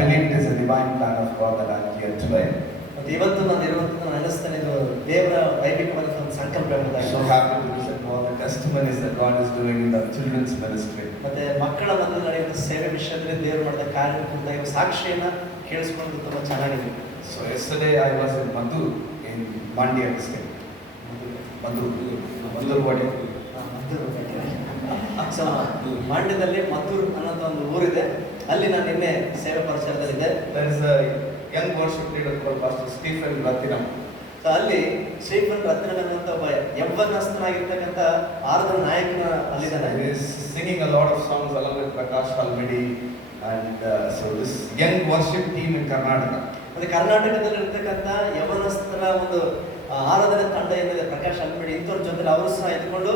believe it is a divine plan of God that I'm here today. ಮತ್ತೆ ಇವತ್ತು ನಾನು ಇರುವಂತ ನಾನು ಅನ್ನಿಸ್ತೇನೆ ಇದು ದೇವರ ವೈಯಕ್ತಿಕವಾದ ಒಂದು ಸಂಕಲ್ಪ I'm ಎಂಬುದಾಗಿ. so happy to listen to all the testimonies that God is doing in the children's ministry. ಮತ್ತೆ ಮಕ್ಕಳ ಮಧ್ಯೆ ನಡೆಯುವಂತ ಸೇವೆ ವಿಷಯದಲ್ಲಿ ದೇವರು ಮಾಡಿದ ಕಾರ್ಯ ಕುರಿತಾಗಿ ಸಾಕ್ಷಿಯನ್ನ ಕೇಳಿಸ್ಕೊಳ್ಳೋದು ತುಂಬಾ ಚೆನ್ನಾಗಿದೆ. So yesterday I was in Madhu in Mandya district. Madhu. Vadi. So ಮಂಡ್ಯದಲ್ಲಿ ಮದ್ದೂರು ಅನ್ನೋ ಒಂದು ಊರಿದೆ, ಅಲ್ಲಿ ನಾನು ನಿನ್ನೆ ಸೇವೆ ಪರಿಸರದಲ್ಲಿದ್ದೆ. There is a young worship leader called Pastor Stephen Rathinam. So ಅಲ್ಲಿ ಸ್ಟೀಫನ್ ರತ್ನಂ ಅನ್ನುವಂಥ ಒಬ್ಬ ಯೌವನಸ್ಥನಾಗಿರ್ತಕ್ಕಂಥ ಆರಾಧನಾ ನಾಯಕನ ಅಲ್ಲಿದ್ದಾನೆ. He is singing a lot of songs along with Prakash Halmidi and so this young worship team in Karnataka. ಮತ್ತೆ ಕರ್ನಾಟಕದಲ್ಲಿ ಇರ್ತಕ್ಕಂಥ ಯೌವನಸ್ಥರ ಒಂದು ಆರಾಧನೆ ತಂಡ ಏನಿದೆ, ಪ್ರಕಾಶ್ ಹಲ್ಮಿಡಿ ಇಂಥವ್ರ ಜೊತೆ ಅವರು ಸಹ ಎತ್ಕೊಂಡು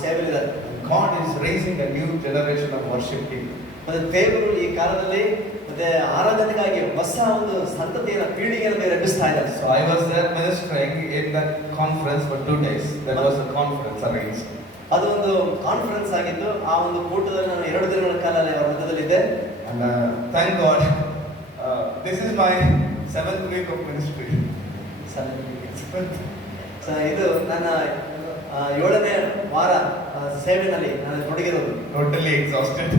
ಸೇವೆಲಿದ್ದಾರೆ. God is raising a new generation of worship team. ಮತ್ತೆ ದೇವರು ಈ ಕಾಲದಲ್ಲಿ ಮತ್ತೆ ಆರಾಧನೆಗಾಗಿ ಹೊಸ ಒಂದು ಸಂತತಿಯ ಪೀಳಿಗೆಯನ್ನು ದೇವರು ಎಬ್ಬಿಸ್ತಾ ಇದ್ದಾರೆ. So I was there ministering in that conference for 2 days. There was a conference arranged. ಅದು ಒಂದು ಕಾನ್ಫರೆನ್ಸ್ ಆಗಿದ್ದು, ಆ ಒಂದು ಕೂಟದಲ್ಲಿ ನಾನು 2 ದಿನಗಳ ಕಾಲ ಅವರ ಮಧ್ಯದಲ್ಲಿದ್ದೆ. And thank God, this is my 7th week of ministry. So ಇದು ನನ್ನ 7ನೇ ವಾರ ಸೇವೆಯಲ್ಲಿ ನಾನು ತೊಡಗಿರೋದು. Totally exhausted.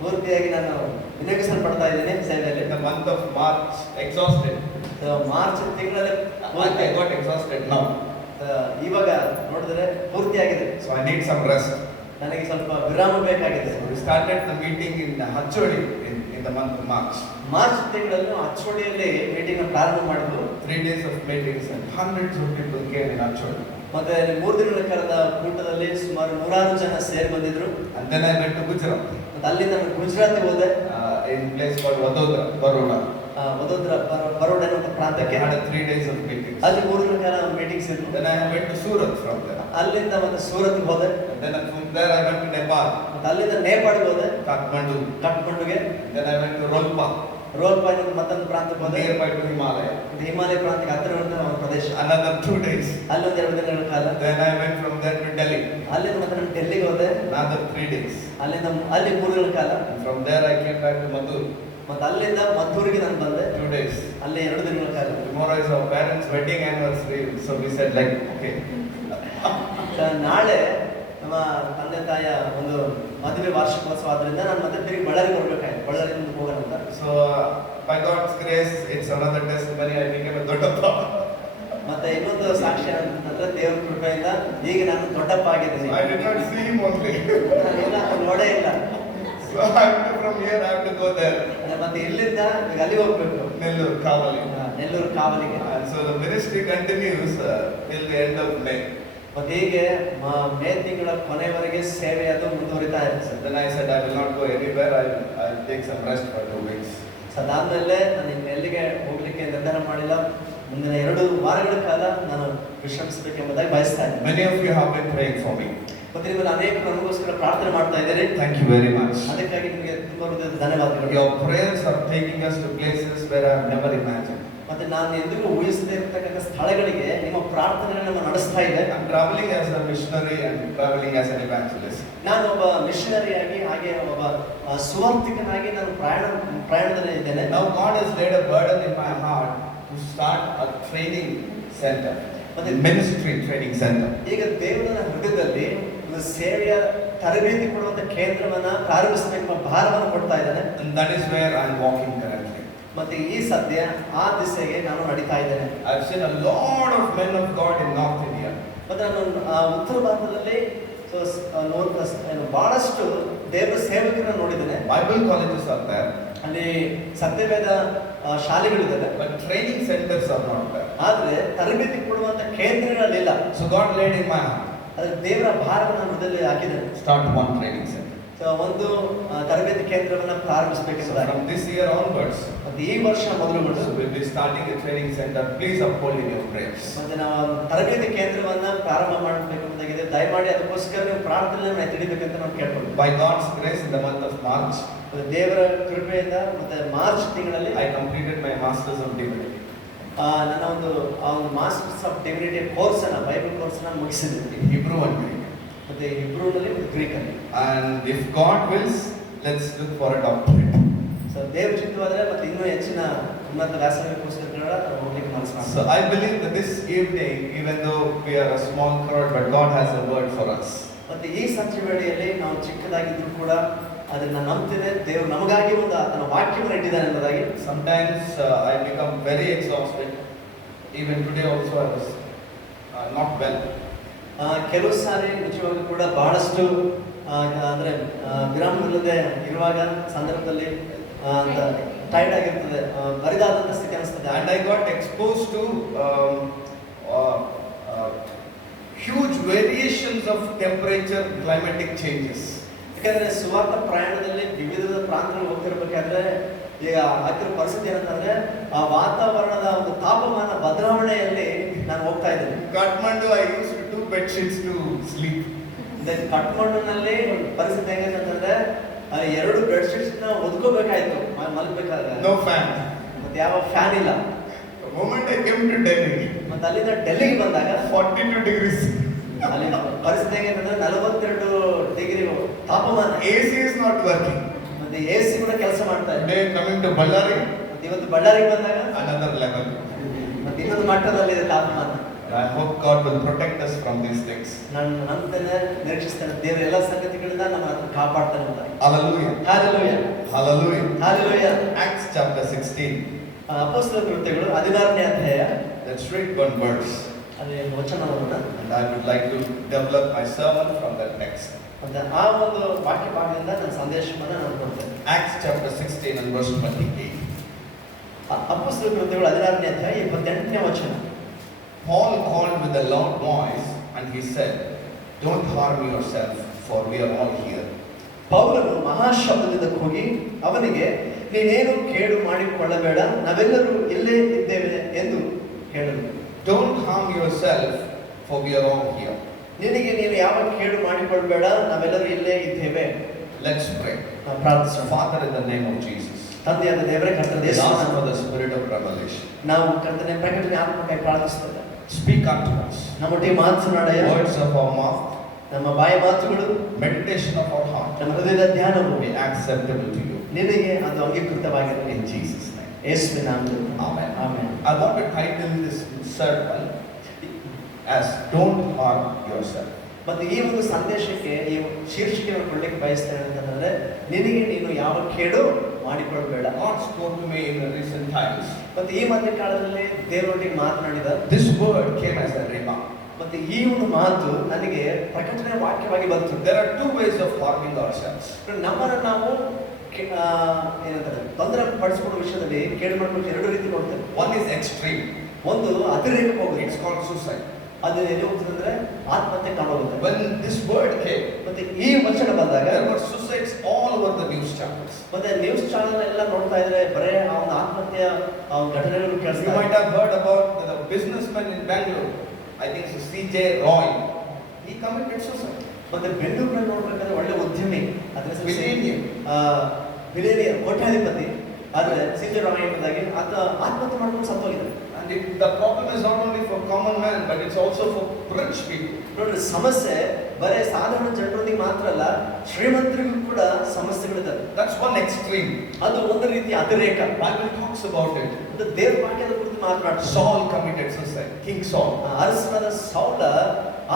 ಪೂರ್ತಿಯಾಗಿ ನಾನು ವಿನಿಯೋಗಿಸಲ್ಪಡ್ತಾ ಇದ್ದೇನೆ ಸೇವೆಯಲ್ಲಿ. In the month of March, exhausted. So March ತಿಂಗಳಲ್ಲಿ I got exhausted now. ಇವಾಗ ನೋಡಿದ್ರೆ ಪೂರ್ತಿಯಾಗಿದೆ. So I need some rest. ನನಗೆ ಸ್ವಲ್ಪ ವಿರಾಮ ಬೇಕಾಗಿದೆ. We started the meeting in Hachodi in the month of March. March ತಿಂಗಳಲ್ಲಿ ಹಚ್ಚೋಡಿಯಲ್ಲಿ ಮೀಟಿಂಗ್ ಪ್ರಾರಂಭ ಮಾಡಿದ್ರು. 3 days of meetings and hundreds of people came in Hachodi. ಮತ್ತೆ 3 ದಿನಗಳ ಕಾಲದ ಕೂಟದಲ್ಲಿ ಸುಮಾರು 100 ಜನ ಸೇರಿ ಬಂದಿದ್ರು. And then I went to Gujarat. ಮತ್ತೆ ಅಲ್ಲಿಂದ ನಾನು ಗುಜರಾತ್ಗೆ ಹೋದೆ. In place called Vadodara, Baroda. ವದೋದರ Baroda ಅನ್ನುವಂಥ ಪ್ರಾಂತ್ಯಕ್ಕೆ. I had 3 days of meetings. ಅಲ್ಲಿ 3 ದಿನಗಳ ಕಾಲ ಮೀಟಿಂಗ್ಸ್ ಇತ್ತು. Then I went to Surat from there. ಅಲ್ಲಿಂದ ಮತ್ತೆ ಸೂರತ್ಗೆ ಹೋದೆ. And then from there I went to Nepal. ಮತ್ತೆ ಅಲ್ಲಿಂದ ನೇಪಾಳ್ಗೆ ಹೋದೆ, Kathmandu. ಕಠ್ಮಂಡುಗೆ. Then I went to Rolpa. ರೋಲ್ಪಾ ಅನ್ನೋ ಮತ್ತೊಂದು ಪ್ರಾಂತ್ಯಕ್ಕೆ ಹೋದೆ. Nearby to Himalaya. ಹಿಮಾಲಯ ಪ್ರಾಂತ್ಯಕ್ಕೆ ಹತ್ತಿರವಂತ ಒಂದು ಪ್ರದೇಶ. Another 2 days. ಅಲ್ಲೊಂದು 2 ದಿನಗಳ ಕಾಲ. Then I went from there to Delhi. ಅಲ್ಲಿಂದ ಮತ್ತೆ ನಾನು ಡೆಲ್ಲಿಗೆ ಹೋದೆ. Another 3 days. ಅಲ್ಲಿಂದ ಅಲ್ಲಿ 3 ದಿನಗಳ ಕಾಲ. And from there I came back to Madhu. ಮತ್ತೆ ಅಲ್ಲಿಂದ ಮದ್ದೂರಿಗೆ ನಾನು ಬಂದೆ. 2 days. ಅಲ್ಲಿ 2 ದಿನಗಳ ಕಾಲ. Tomorrow is our parents' wedding anniversary, so we said like, okay. ನಾಳೆ ನಮ್ಮ ತಂದೆ ತಾಯಿಯ ಒಂದು ಮದುವೆ ವಾರ್ಷಿಕೋತ್ಸವ ಆದ್ರಿಂದ ನಾನು ಮತ್ತೆ ತಿರುಗಿ ಬಳ್ಳಾರಿಗೆ ಬರ್ಬೇಕಾಯ್ತು. ಬಳ್ಳಾರಿಯಿಂದ ಹೋಗೋಣ ಅಂತ. So by God's grace, it's another testimony. I became a Doddappa. ಮತ್ತೆ ಇನ್ನೊಂದು ಸಾಕ್ಷ್ಯ ಅಂತಂದ್ರೆ ದೇವರ ಕೃಪೆಯಿಂದ ಈಗ ನಾನು ದೊಡ್ಡಪ್ಪ ಆಗಿದ್ದೀನಿ. I did not see him only. ನಾನು ನೋಡೇ ಇಲ್ಲ. So I have to, from here I have to go there. ಮತ್ತೆ ಇಲ್ಲಿಂದ ಈಗ ಅಲ್ಲಿ ಹೋಗ್ಬೇಕು, Nellore, Kavali. Nellore ಕಾವಲಿಗೆ. And so the ministry continues till the end of May. ಮತ್ತೆ ಹೀಗೆ ಮೇ ತಿಂಗಳ ಕೊನೆವರೆಗೆ ಸೇವೆ ಅದು ಮುಂದುವರಿತಾ ಇರುತ್ತೆ. Then I said I will not go anywhere. I'll take some rest for 2 weeks. ಅದಾದ್ಮೇಲೆ ನಾನು ಇನ್ನೆಲ್ಲಿಗೆ ಹೋಗ್ಲಿಕ್ಕೆ ನಿರ್ಧಾರ ಮಾಡಿಲ್ಲ. ಮುಂದಿನ 2 ವಾರಗಳ ಕಾಲ ನಾನು ವಿಶ್ರಮಿಸಬೇಕೆಂಬುದಾಗಿ ಬಯಸ್ತಾ ಇದ್ದೀನಿ. Many of you have been praying for me. ಮತ್ತೆ ನಿಮ್ಮಲ್ಲಿ ಅನೇಕರು ನನಗೋಸ್ಕರ ಪ್ರಾರ್ಥನೆ ಮಾಡ್ತಾ ಇದ್ದಾರೆ. Thank you very much. ಅದಕ್ಕಾಗಿ ನಿಮಗೆ ತುಂಬಾ ಹೃದಯದ ಧನ್ಯವಾದಗಳು. Your prayers are taking us to places where I have never imagined. ಮತ್ತೆ ನಾನು ಎಂದಿಗೂ ಊಹಿಸದೇ ಇರತಕ್ಕಂಥ ಸ್ಥಳಗಳಿಗೆ ನಿಮ್ಮ ಪ್ರಾರ್ಥನೆ ನಮ್ಮ ನಡೆಸ್ತಾ ಇದೆ. I'm traveling as a missionary and traveling as an evangelist. ನಾನು ಒಬ್ಬ ಮಿಷನರಿಯಾಗಿ ಹಾಗೆ ಒಬ್ಬ ಸುವಾರ್ತಿಕನಾಗಿ ನಾನು ಪ್ರಯಾಣದಲ್ಲಿ ಇದ್ದೇನೆ. Now God has laid a burden in my heart to start a training center, a ministry training center. ಈಗ ದೇವರ ಹೃದಯದಲ್ಲಿ ಒಂದು ಸೇವೆಯ ತರಬೇತಿ ಕೊಡುವಂತ ಕೇಂದ್ರವನ್ನ ಪ್ರಾರಂಭಿಸಬೇಕು ಭಾರವನ್ನು ಕೊಡ್ತಾ ಇದ್ದಾನೆ. And that is where I am walking currently. ಮತ್ತೆ ಈ ಸದ್ಯ ಆ ದಿಸೆಗೆ ನಾನು ನಡೀತಾ ಇದ್ದೇನೆ. I've seen a lot of men of God in North India. ಮತ್ತೆ ನಾನು ಉತ್ತರ ಭಾರತದಲ್ಲಿ ಬಹಳಷ್ಟು ದೇವರ ಸೇವಕರನ್ನು ನೋಡಿದ್ದೇನೆ. Bible colleges are there. ಅಲ್ಲಿ ಸತ್ಯವೇದ ಶಾಲೆಗಳಿದ್ದಾವೆ. But training centers are not there. ಆದ್ರೆ ತರಬೇತಿ ಕೊಡುವಂತ ಕೇಂದ್ರಗಳಿಲ್ಲ. So God laid in my heart. ಅದ್ರ ದೇವರ ಭಾರವನ್ನು ಹೃದಯದಲ್ಲಿ ಹಾಕಿದ್ದೇನೆ. Start one training center. ಒಂದು ತರಬೇತಿ ಕೇಂದ್ರವನ್ನ ಪ್ರಾರಂಭಿಸಬೇಕೆಂಬುದಾಗಿ. From this year onwards, ಮತ್ತೆ ಈ ವರ್ಷ ಮೊದಲುಗೊಂಡು so we'll be starting a training center. Please uphold in your prayers. ಮತ್ತೆ ನಾವು ತರಬೇತಿ ಕೇಂದ್ರವನ್ನ ಪ್ರಾರಂಭ ಮಾಡಬೇಕೆಂಬುದಾಗಿದೆ. ದಯಮಾಡಿ ಅದಕ್ಕೋಸ್ಕರ ನೀವು ಪ್ರಾರ್ಥನೆಯನ್ನು ಎತ್ತಿಡಬೇಕಂತ ನಾವು ಕೇಳ್ಕೊಳ್ತೀವಿ. By God's grace, in the month of March, ದೇವರ ಕೃಪೆಯಿಂದ ಮತ್ತೆ ಮಾರ್ಚ್ ತಿಂಗಳಲ್ಲಿ I completed my Masters of Divinity. ನನ್ನ ಒಂದು ಮಾಸ್ಟರ್ಸ್ ಆಫ್ ಡಿವಿನಿಟಿ ಕೋರ್ಸ್ ಅನ್ನ ಬೈಬಲ್ ಕೋರ್ಸ್ ಅನ್ನ ಮುಗಿಸಿದ್ದೀನಿ. Hebrew and Greek. ಮತ್ತೆ ಹಿಬ್ರೂನಲ್ಲಿ ಮತ್ತು ಗ್ರೀಕ್ ಅಲ್ಲಿ. And if God wills, let's look for a doctorate. So ದೇವ್ರ ಚಿತ್ತವಾದ್ರೆ ಮತ್ತೆ ಇನ್ನೂ ಹೆಚ್ಚಿನ ಉನ್ನತ ವ್ಯಾಸಂಗಕ್ಕೋಸ್ಕರ ನಾವು ಹೋಗ್ಲಿಕ್ಕೆ ಮನಸ್ಸು ಮಾಡ್ತೀವಿ. So I believe that this evening, even though we are a small crowd, but God has a word for us. ಮತ್ತೆ ಈ ಸಂಜೆ ವೇಳೆಯಲ್ಲಿ ನಾವು ಚಿಕ್ಕದಾಗಿದ್ರು ಕೂಡ ಅದನ್ನ ನಂಬ್ತೇನೆ, ದೇವರು ನಮಗಾಗಿ ಒಂದು ಆತನ ವಾಕ್ಯವನ್ನು ಇಟ್ಟಿದ್ದಾನೆ ಅನ್ನೋದಾಗಿ. Sometimes I become very exhausted. Even today also I was not well. ಕೆಲವು ಸಾರಿ ನಿಜವಾಗ್ಲೂ ಕೂಡ ಬಹಳಷ್ಟು ಅಂದ್ರೆ ವಿರಾಮವಿಲ್ಲದೆ ಇರುವಾಗ ಸಂದರ್ಭದಲ್ಲಿ ಟೈರ್ಡ್ ಆಗಿರ್ತದೆ, ಬರಿದಾದಂಥ ಸ್ಥಿತಿ ಅನಿಸ್ತದೆ. And I got exposed to huge variations of temperature, climatic changes. ಯಾಕಂದ್ರೆ ಸುವಾರ್ಥ ಪ್ರಯಾಣದಲ್ಲಿ ವಿವಿಧ ಪ್ರಾಂತಗಳು ಹೋಗ್ತಿರ್ಬೇಕಾದ್ರೆ ಈಗ ಆಗಿರೋ ಪರಿಸ್ಥಿತಿ ಏನಂತಂದ್ರೆ ಆ ವಾತಾವರಣದ ಒಂದು ತಾಪಮಾನ ಬದಲಾವಣೆಯಲ್ಲಿ ನಾನು ಹೋಗ್ತಾ ಇದ್ದೇನೆ. Kathmandu, I used to do bed sheets to sleep. ಕಠ್ಮಂಡುನಲ್ಲಿ ಪರಿಸ್ಥಿತಿ ಹೆಂಗಂತಂದ್ರೆ ಎರಡು ಬೆಡ್ ಶೀಟ್ಸ್ ನ ಒದ್ಕೋಬೇಕಾಯ್ತು ಮಲ್ಬೇಕಾದ್ರೆ. No fan. ಮತ್ತೆ ಯಾವ ಫ್ಯಾನ್ ಇಲ್ಲ. The moment I came to Delhi, ಮತ್ತೆ ಅಲ್ಲಿಂದ ಡೆಲ್ಲಿಗೆ ಬಂದಾಗ 42 degrees. ಅಲ್ಲಿ ಪರಿಸ್ಥಿತಿ ಹೆಂಗಂತಂದ್ರೆ 42 ಡಿಗ್ರಿ ತಾಪಮಾನ. AC is not working. ಮತ್ತೆ AC ಕೂಡ ಕೆಲಸ ಮಾಡ್ತಾ ಇದೆ. Today coming to Ballari, ಮತ್ತೆ ಇವತ್ತು ಬಳ್ಳಾರಿಗೆ ಬಂದಾಗ another level. ಮತ್ತೆ ಇನ್ನೊಂದು ಮಟ್ಟದಲ್ಲಿದೆ ತಾಪಮಾನ. I hope God will protect us from these things. ನಾನು ನಂಬ್ತೇನೆ, ನಿರೀಕ್ಷಿಸ್ತೇನೆ, ದೇವರ ಎಲ್ಲ ಸಂಗತಿಗಳಿಂದ ನಮ್ಮನ್ನು ಕಾಪಾಡ್ತಾನೆ ಅಂತ. Hallelujah. Hallelujah. Hallelujah. Hallelujah. Acts chapter 16. ಅಪೊಸ್ತಲರ ಕೃತ್ಯಗಳು 16ನೇ ಅಧ್ಯಾಯ. Let's read one verse. ಅಲ್ಲಿ ವಚನವನ್ನು And I would like to develop my sermon from that text. ಮತ್ತೆ ಆ ಒಂದು ವಾಕ್ಯ ಭಾಗದಿಂದ ನನ್ನ ಸಂದೇಶವನ್ನು ನಾನು ಕೊಡ್ತೇನೆ. Acts chapter 16 and verse 28. ಅಪೊಸ್ತಲರ ಕೃತ್ಯಗಳು 16ನೇ ಅಧ್ಯಾಯ 28ನೇ ವಚನ. Paul called with a loud voice and he said, "Don't harm yourself, for we are all here." ಪೌಲನು ಮಹಾಶಬ್ದದಿಂದ ಕೂಗಿ ಅವನಿಗೆ, ನೀನೇನು ಕೇಡು ಮಾಡಿಕೊಳ್ಳಬೇಡ, ನಾವೆಲ್ಲರೂ ಇಲ್ಲೇ ಇದ್ದೇವೆ ಎಂದು ಹೇಳಲು. Don't harm yourself, for we are all here. ನಿನಗೆ ನೀನು ಯಾವ ಕೇಡು ಮಾಡಿಕೊಳ್ಳಬೇಡ, ನಾವೆಲ್ಲರೂ ಇಲ್ಲೇ ಇದ್ದೇವೆ. Let's pray. ಪ್ರಾರ್ಥಿಸೋಣ. Father, in the name of Jesus, ತಂದೆಯಾದ ದೇವರೇ, ಕರ್ತನ we ask ಯೇಸುವಿನ for the spirit of revelation. ನಾವು ಕರ್ತನೆ ಪ್ರಕಟಣೆ ಆತ್ಮಕ್ಕಾಗಿ ಪ್ರಾರ್ಥಿಸ್ತೇವೆ. Speak unto us. ನಮ್ಮೊಟ್ಟಿಗೆ ಮಾತನಾಡಯ್ಯ. Words of our mouth, ನಮ್ಮ ಬಾಯ ಮಾತುಗಳು, meditation of our heart, ನಮ್ಮ ಹೃದಯದ ಧ್ಯಾನವು be acceptable to you. ನಿನಗೆ ಅದು ಅಂಗೀಕೃತವಾಗಿರಲಿ. In Jesus' name. ಯೇಸುವಿನ ನಾಮದಲ್ಲಿ. Amen. Amen. I want to title this sermon as "Don't harm yourself." ಮತ್ತೆ ಈ ಒಂದು ಸಂದೇಶಕ್ಕೆ ಈ ಶೀರ್ಷಿಕೆಯನ್ನು ಕೊಡ್ಲಿಕ್ಕೆ ಬಯಸ್ತೇನೆ ಅಂತಂದ್ರೆ, ನಿನಗೆ ನೀನು ಯಾವ ಕೇಡು ಮಾಡಿಕೊಳ್ಬೇಡ. God spoke to me in the recent times. ಮತ್ತೆ ಈ ಮಧ್ಯ ಕಾಲದಲ್ಲಿ ದೇವರೊಟ್ಟಿಗೆ ಮಾತನಾಡಿದ This word came as a rhema. ಮತ್ತೆ ಈ ಒಂದು ಮಾತು ನನಗೆ ಪ್ರಕಟಣೆ ವಾಕ್ಯವಾಗಿ ಬಂತು. There are two ways of harming ourselves. ನಮ್ಮನ್ನು ನಾವು ಏನಂತಾರೆ ತೊಂದರೆ ಪಡಿಸಿಕೊಳ್ಳುವ ವಿಷಯದಲ್ಲಿ ಕೇಡು ಮಾಡ್ಕೊಂಡು ಎರಡು ರೀತಿ ನೋಡ್ತೇವೆ. One is extreme. ಒಂದು ಅತಿರೇಕ ಹೋಗುತ್ತೆ. It's called suicide. ಅದು ಎಲ್ಲಿ ಹೋಗ್ತದೆ ಅಂದ್ರೆ ಆತ್ಮಹತ್ಯೆ ಕಾಣೋಗುತ್ತೆ. When this word came, ಮತ್ತೆ ಈ ವಚನ ಬಂದಾಗ there were suicides all over the news channels. ಮತ್ತೆ ನ್ಯೂಸ್ ಚಾನೆಲ್ ಎಲ್ಲ ನೋಡ್ತಾ ಇದ್ರೆ ಬರೇ ಅವನ ಆತ್ಮಹತ್ಯೆಯ ಘಟನೆಗಳು You ಕೇಳಿಸ್ತಾ might have heard about the businessman in Bangalore. I think it's C.J. Roy. He committed suicide. ಮತ್ತೆ ಬೆಂಗಳೂರಿನಲ್ಲಿ ನೋಡ್ಬೇಕಾದ್ರೆ ಒಳ್ಳೆ ಉದ್ಯಮಿ, ಅದ್ರ Millennium. ಬಿಲಿಯನಿಯರ್, ಕೋಟ್ಯಾಧಿಪತಿ, ಆದ್ರೆ C.J. ರಾಯ್ ಎಂಬುದಾಗಿ ಆತ ಆತ್ಮಹತ್ಯೆ ಮಾಡ್ಕೊಂಡು ಸತ್ತೋಗಿದ್ದಾರೆ. And the problem is not only for common man, but it's also for rich people. ನೋಡ್ರಿ, ಸಮಸ್ಯೆ ಬರೇ ಸಾಧಾರಣ ಜನರೊಂದಿಗೆ ಮಾತ್ರ ಅಲ್ಲ, ಶ್ರೀಮಂತರಿಗೂ ಕೂಡ ಸಮಸ್ಯೆಗಳಿದ್ದಾವೆ. That's one extreme. ಅದು ಒಂದು ರೀತಿ ಅತಿರೇಕ. Bible talks about it. ಅದು ದೇವ್ರ ವಾಕ್ಯದ ಕುರಿತು ಮಾತನಾಡ್ತಾರೆ. Saul committed suicide. King Saul. ಅರಸನಾದ ಸೌಲ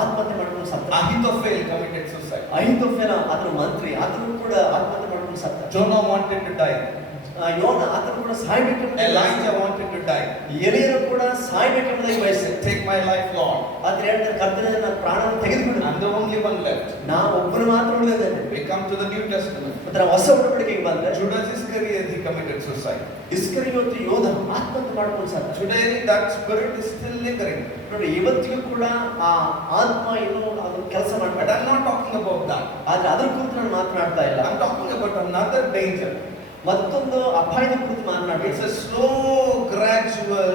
ಆತ್ಮಹತ್ಯೆ ಮಾಡ್ಕೊಂಡು ಸತ್ತ. Ahithophel committed suicide. ಅಹಿತೋಫೆಲ ಆತನ ಮಂತ್ರಿ, ಆತನು ಕೂಡ ಆತ್ಮಹತ್ಯೆ ಮಾಡ್ಕೊಂಡು ಸತ್ತ. Jonah wanted to die. ಯೋನ ಆತನು ಕೂಡ ಸಾಯ್ಬೇಕೆಂಬ. Elijah wanted to die. ಎಲೀಯನು ಕೂಡ ಸಾಯ್ಬೇಕೆಂಬುದಾಗಿ ಬಯಸಿದ. Take my life, Lord. ಆದ್ರೆ ಹೇಳ್ತಾರೆ, ಕರ್ತನೇ ನನ್ನ ಪ್ರಾಣವನ್ನು ತೆಗೆದುಬಿಡು. I'm the only one left. ನಾನು ಒಬ್ಬನು ಮಾತ್ರ ಉಳಿದಿದ್ದೇನೆ. We come to the New Testament. ಮತ್ತೆ ನಾವು ಹೊಸ ಒಡಂಬಡಿಕೆಗೆ ಬಂದ್ರೆ Judas Iscariot, he committed suicide. ಇಸ್ಕರಿಯೋತ ಯೋಧ ಆತ್ಮಹತ್ಯೆ ಮಾಡ್ಕೊಂಡು ಸತ್ತ. Today that spirit is still lingering. ನೋಡಿ, ಇವತ್ತಿಗೂ ಕೂಡ ಆ ಆತ್ಮ ಇನ್ನೂ ಅದು ಕೆಲಸ But ಮಾಡ್ತಾರೆ. I'm not talking about that. ಆದ್ರೆ ಅದ್ರ ಕುರಿತು ನಾನು ಮಾತನಾಡ್ತಾ ಇಲ್ಲ. I'm talking about another danger. ಮತ್ತೊಂದು ಅಪಾಯದ ಕುರಿತು ಮಾತನಾಡ್ತೀನಿ. It's a slow, gradual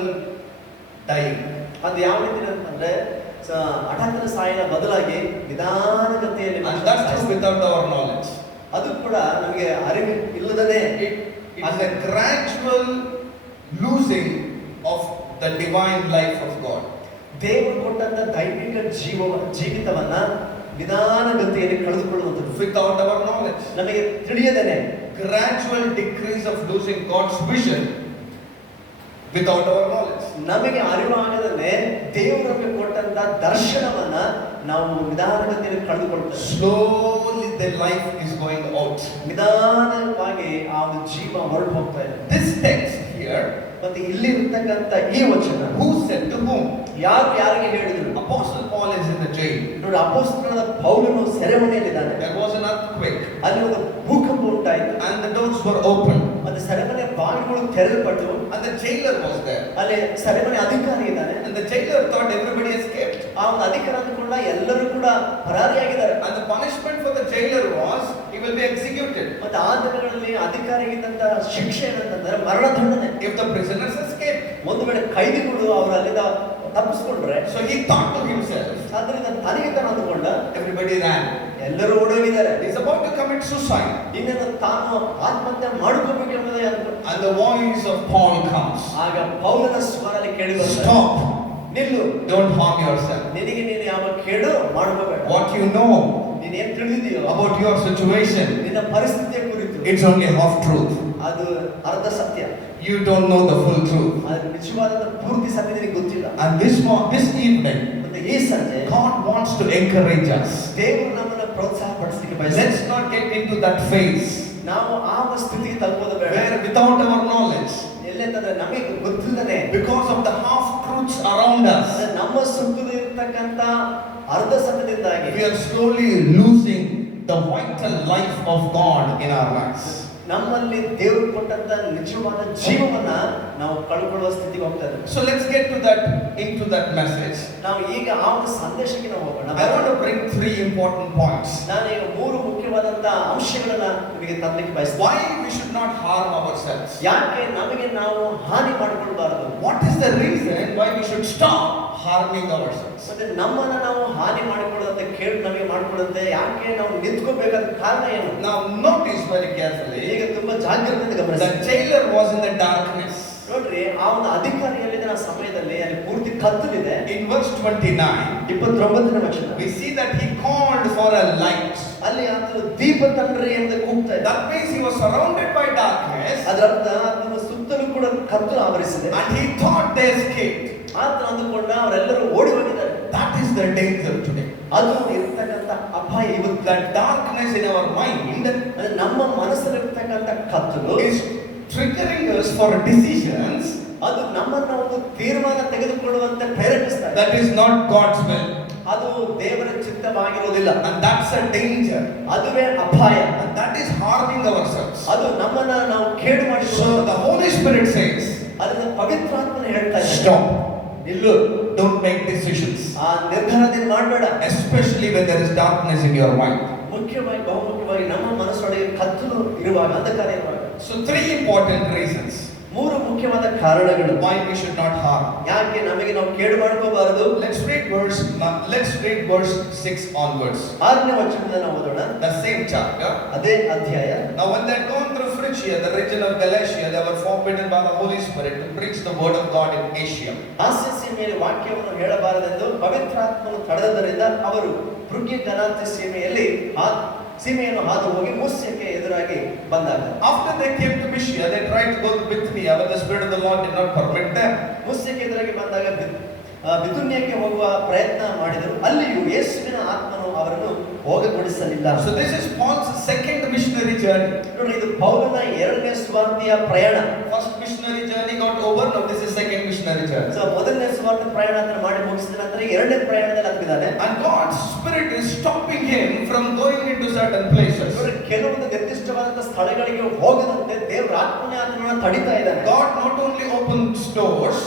dying. ಅದು ಯಾವ ರೀತಿ ಅಂತಂದ್ರೆ ಹಠಾತ್ತನ ಸಾಯನ ಬದಲಾಗಿ ನಿಧಾನಗತಿಯಲ್ಲಿ And that's too without our knowledge. ಅದು ಕೂಡ ನಮಗೆ ಅರಿವು ಇಲ್ಲದನೇ It is a gradual losing of the divine life of God. ದೇವರು ಕೊಟ್ಟಂತ ದೈವಿಕ ಜೀವಿತವನ್ನ ನಿಧಾನಗತಿಯಲ್ಲಿ ಕಳೆದುಕೊಳ್ಳುವಂಥದ್ದು Without our knowledge. ನಮಗೆ ತಿಳಿಯದೇನೆ gradual decrease of losing God's vision without our knowledge. ನಮಗೆ ಅರಿವಾಗದಲ್ಲೇ ದೇವರು ನಮಗೆ ಕೊಟ್ಟಂತ ದರ್ಶನವನ್ನ ನಾವು ನಿಧಾನಗತಿಯಲ್ಲಿ ಕಳೆದುಕೊಳ್ತೇವೆ. Slowly their life is going out. ನಿಧಾನವಾಗಿ ಆ ಒಂದು ಜೀವ ಹೊರಟು ಹೋಗ್ತಾ ಇದೆ. This text here, ಮತ್ತೆ ಇಲ್ಲಿ ಇರ್ತಕ್ಕಂಥ ಈ ವಚನ who said to whom? ಯಾರು ಯಾರಿಗೆ ಹೇಳಿದ್ರು? Apostle Paul is in the jail. ನೋಡಿ, ಅಪೊಸ್ತಲನಾದ ಪೌಲನು ಸೆರೆಮನೆಯಲ್ಲಿದ್ದಾನೆ. There was an earthquake ಅಲ್ಲಿ ಒಂದು ಭೂಕಂಪ ಉಂಟಾಯಿತು. and the doors were open ಮತ್ತೆ ಸೆರೆಮನೆ ಬಾಗಿಲುಗಳು ತೆರೆಯಲ್ಪಟ್ಟು and the jailer was there. ಅಲ್ಲಿ ಸೆರೆಮನೆ ಅಧಿಕಾರಿ ಇದ್ದಾನೆ. And the jailer thought everybody escaped. ಆ ಒಂದು ಅಧಿಕಾರ ಅಂದುಕೊಂಡ ಎಲ್ಲರೂ ಕೂಡ ಪರಾರಿಯಾಗಿದ್ದಾರೆ. And the punishment for the jailer was he will be executed. ಮತ್ತೆ ಆ ದಿನಗಳಲ್ಲಿ ಅಧಿಕಾರಿಗಿದ್ದಂತ ಶಿಕ್ಷೆ ಏನಂತಂದ್ರೆ ಮರಣದಂಡನೆ. If the prisoners escaped, ಒಂದು ವೇಳೆ ಕೈದಿಗಳು ಅವರು ಅಲ್ಲಿಂದ ತಪ್ಪಿಸ್ಕೊಂಡ್ರೆ, so he thought to himself, ಅದರಿಂದ ತನಗೆ ತಾನು ಅಂದುಕೊಂಡ everybody ran. ಎಲ್ಲರೂ ಓಡೋಗಿದ್ದಾರೆ. He's about to commit suicide. ಇನ್ನೇನು ತಾನು ಆತ್ಮಹತ್ಯೆ ಮಾಡ್ಕೋಬೇಕೆಂಬುದೇ ಅಂತ. And the voice of Paul comes. ಆಗ ಪೌಲನ ಸ್ವರ ಅಲ್ಲಿ ಕೇಳಿ ಬರ್ತದೆ. Stop. ನಿಲ್ಲು, Don't harm yourself. ನಿನಗೆ ನೀನು ಯಾವ ಕೇಡು ಮಾಡ್ಕೋಬೇಡ. What you know ನೀನು ಏನ್ ತಿಳಿದಿದೆಯೋ about your situation, ನಿನ್ನ ಪರಿಸ್ಥಿತಿಯ ಕುರಿತು it's only half truth. ಅದು ಅರ್ಧ ಸತ್ಯ. You don't know the full truth. ಅದು ನಿಜವಾದ ಪೂರ್ತಿ ಸತ್ಯ ನಿನಗೆ ಗೊತ್ತಿಲ್ಲ. And this evening, ಮತ್ತೆ ಈ ಸಂಜೆ God wants to encourage us. ದೇವರು ನಮ್ಮನ್ನು ಪ್ರೋತ್ಸಾಹ ಪಡಿಸಲಿಕ್ಕೆ ಬಯಸ್ತಾನೆ. Let's not get into that phase ನಾವು ಆ ಒಂದು ಸ್ಥಿತಿಗೆ ತಲುಪೋದು ಬೇಡ. where without our knowledge, ಎಲ್ಲೆಂತಂದ್ರೆ ನಮಗೆ ಗೊತ್ತಿಲ್ಲದೆ because of the half truths around us, ನಮ್ಮ ಸುತ್ತಲೂ ಇರ್ತಕ್ಕಂಥ ಅರ್ಧ ಸತ್ಯದಿಂದಾಗಿ we are slowly losing the vital life of God in our lives. ನಮ್ಮಲ್ಲಿ ದೇವರು ಕೊಟ್ಟಂತ ನಿಜವಾದ ಜೀವವನ್ನ ನಾವು ಕಳ್ಕೊಳ್ಳುವ ಸ್ಥಿತಿಗೆ ಹೋಗ್ತಾ ಇದ್ದೇವೆ. So let's get into that message. ನಾವು ಈಗ ಆ ಒಂದು ಸಂದೇಶಕ್ಕೆ ನಾವು ಹೋಗೋಣ. I want to bring 3 important points. ನಾನು ಈಗ 3 ಮುಖ್ಯವಾದಂತ ಅಂಶಗಳನ್ನ ನಿಮಗೆ ತರಲಿಕ್ಕೆ ಬಯಸ್ತೀನಿ. Why we should not harm ourselves. ಯಾಕೆ ನಮಗೆ ನಾವು ಹಾನಿ ಮಾಡಿಕೊಳ್ಳಬಾರದು? What is the reason why we should stop harming ourselves? ಮತ್ತೆ ನಮ್ಮನ್ನ ನಾವು ಹಾನಿ ಮಾಡಿಕೊಳ್ಳದಂತೆ ಕೇಳಿ ನಮಗೆ ಮಾಡಿಕೊಳ್ಳದಂತೆ ಯಾಕೆ ನಾವು ನಿಂತ್ಕೋಬೇಕಾದ ಕಾರಣ ಏನು? Now notice very carefully. ಈಗ ತುಂಬಾ ಜಾಗೃತಿಯಿಂದ ಗಮನಿಸಿ. The jailer was in the darkness. ನೋಡ್ರಿ, ಆ ಒಂದು ಅಧಿಕಾರಿಯಲ್ಲಿದ್ದ ಸಮಯದಲ್ಲಿ ಅಲ್ಲಿ ಪೂರ್ತಿ ಕತ್ತಲಿದೆ. In verse 29, 29ನೇ ವಚನ we see that he called for a light. ಅಲ್ಲಿ ಆತನು ದೀಪ ತನ್ರಿ ಎಂದು ಕೂಗ್ತಾ ಇದ್ದ. That means he was surrounded by darkness. ಅದರ ಅರ್ಥ ಆತನ ಸುತ್ತಲೂ ಕೂಡ ಕತ್ತಲು ಆವರಿಸಿದೆ. And he thought they escaped. ಆತನ ಅಂದುಕೊಂಡ ಅವರೆಲ್ಲರೂ ಓಡಿ ಹೋಗಿದ್ದಾರೆ. That is the danger today. ಅದು ಇರ್ತಕ್ಕಂಥ ಅಪಾಯ ಇವತ್ತು. The darkness in our mind ಅದು ನಮ್ಮ ಮನಸ್ಸಲ್ಲಿರ್ತಕ್ಕಂಥ ಕತ್ತಲು is triggering us for decisions ಅದು ನಮ್ಮನ್ನ ಒಂದು ತೀರ್ಮಾನ ತೆಗೆದುಕೊಳ್ಳುವಂತೆ ಪ್ರೇರೇಪಿಸ್ತಾರೆ. that is not God's will. ಅದು ದೇವರ ಚಿತ್ತವಾಗಿರುವುದಿಲ್ಲ. And that's a danger. ಅದುವೇ ಅಪಾಯ. And that is harming ourselves. ಅದು ನಮ್ಮನ್ನ ನಾವು ಕೇಡು So ಮಾಡಿಕೊಳ್ಳುವ. the Holy Spirit says, ಅದನ್ನ ಪವಿತ್ರಾತ್ಮನ ಹೇಳ್ತಾ ಇದ್ದಾರೆ. stop. ನಿಲ್ಲು, Don't make decisions. ಆ ನಿರ್ಧಾರದಿಂದ ಮಾಡಬೇಡ. Especially when there is darkness in your mind. ಮುಖ್ಯವಾಗಿ ಬಹುಮುಖ್ಯವಾಗಿ ನಮ್ಮ ಮನಸ್ಸೊಳಗೆ ಕತ್ತಲು ಇರುವಾಗ, ಅಂಧಕಾರ ಇರುವಾಗ. So 3 important reasons 3 ಮುಖ್ಯವಾದ ಕಾರಣಗಳು why we should not harm. ಯಾಕೆ ನಮಗೆ ನಾವು ಕೇಡು ಮಾಡ್ಕೋಬಾರದು. Let's read verse 6 onwards. 6ನೇ ವಚನದಿಂದ ನಾವು ಓದೋಣ. The same chapter. ಅದೇ ಅಧ್ಯಾಯ. Now when they had gone through Phrygia, the region of Galatia, they were forbidden by the Holy Spirit to preach the word of God in Asia. ಹಾಸ್ಯ ಸೀಮೆಯಲ್ಲಿ ವಾಕ್ಯವನ್ನು ಹೇಳಬಾರದೆಂದು ಪವಿತ್ರಾತ್ಮನು ತಡೆದದ್ದರಿಂದ ಅವರು ಪೃಥ್ವಿ ಗಲಾತ್ಯ ಸೀಮೆಯನ್ನು ಹಾದು ಹೋಗಿ ಮುಸ್ಯಕ್ಕೆ ಎದುರಾಗಿ ಬಂದಾಗ. After they came to Mysia, they tried to go to Bithynia, but the Spirit of the Lord did not permit them. ಮುಸ್ಯಕ್ಕೆ ಎದುರಾಗಿ ಬಂದಾಗ ಬಿಥುನ್ಯಕ್ಕೆ ಹೋಗುವ ಪ್ರಯತ್ನ ಮಾಡಿದರು. ಅಲ್ಲಿಯೂ ಯೇಸುವಿನ ಆತ್ಮನು ಅವರನ್ನು ಹೋಗಗೊಡಿಸಲಿಲ್ಲ. So this is Paul's second missionary journey. ನೋಡಿ, ಇದು ಪೌಲನ 2ನೇ ಸುವಾರ್ತೆಯ ಪ್ರಯಾಣ. First missionary journey got over, now this is second missionary journey. So ಮೊದಲನೇ ಸುವಾರ್ತೆ ಪ್ರಯಾಣ ಮಾಡಿ ಮುಗಿಸಿದ ನಂತರ 2ನೇ ಪ್ರಯಾಣದಲ್ಲಿ ಆಗಿದ್ದಾನೆ. And God's Spirit is stopping him from going into certain places. ಕೆಲವೊಂದು ನಿರ್ದಿಷ್ಟವಾದಂತಹ ಸ್ಥಳಗಳಿಗೆ ಹೋಗದಂತೆ ದೇವರ ಆತ್ಮನೇ ಆತನನ್ನು ತಡಿತಾ ಇದ್ದಾನೆ. God not only opens doors,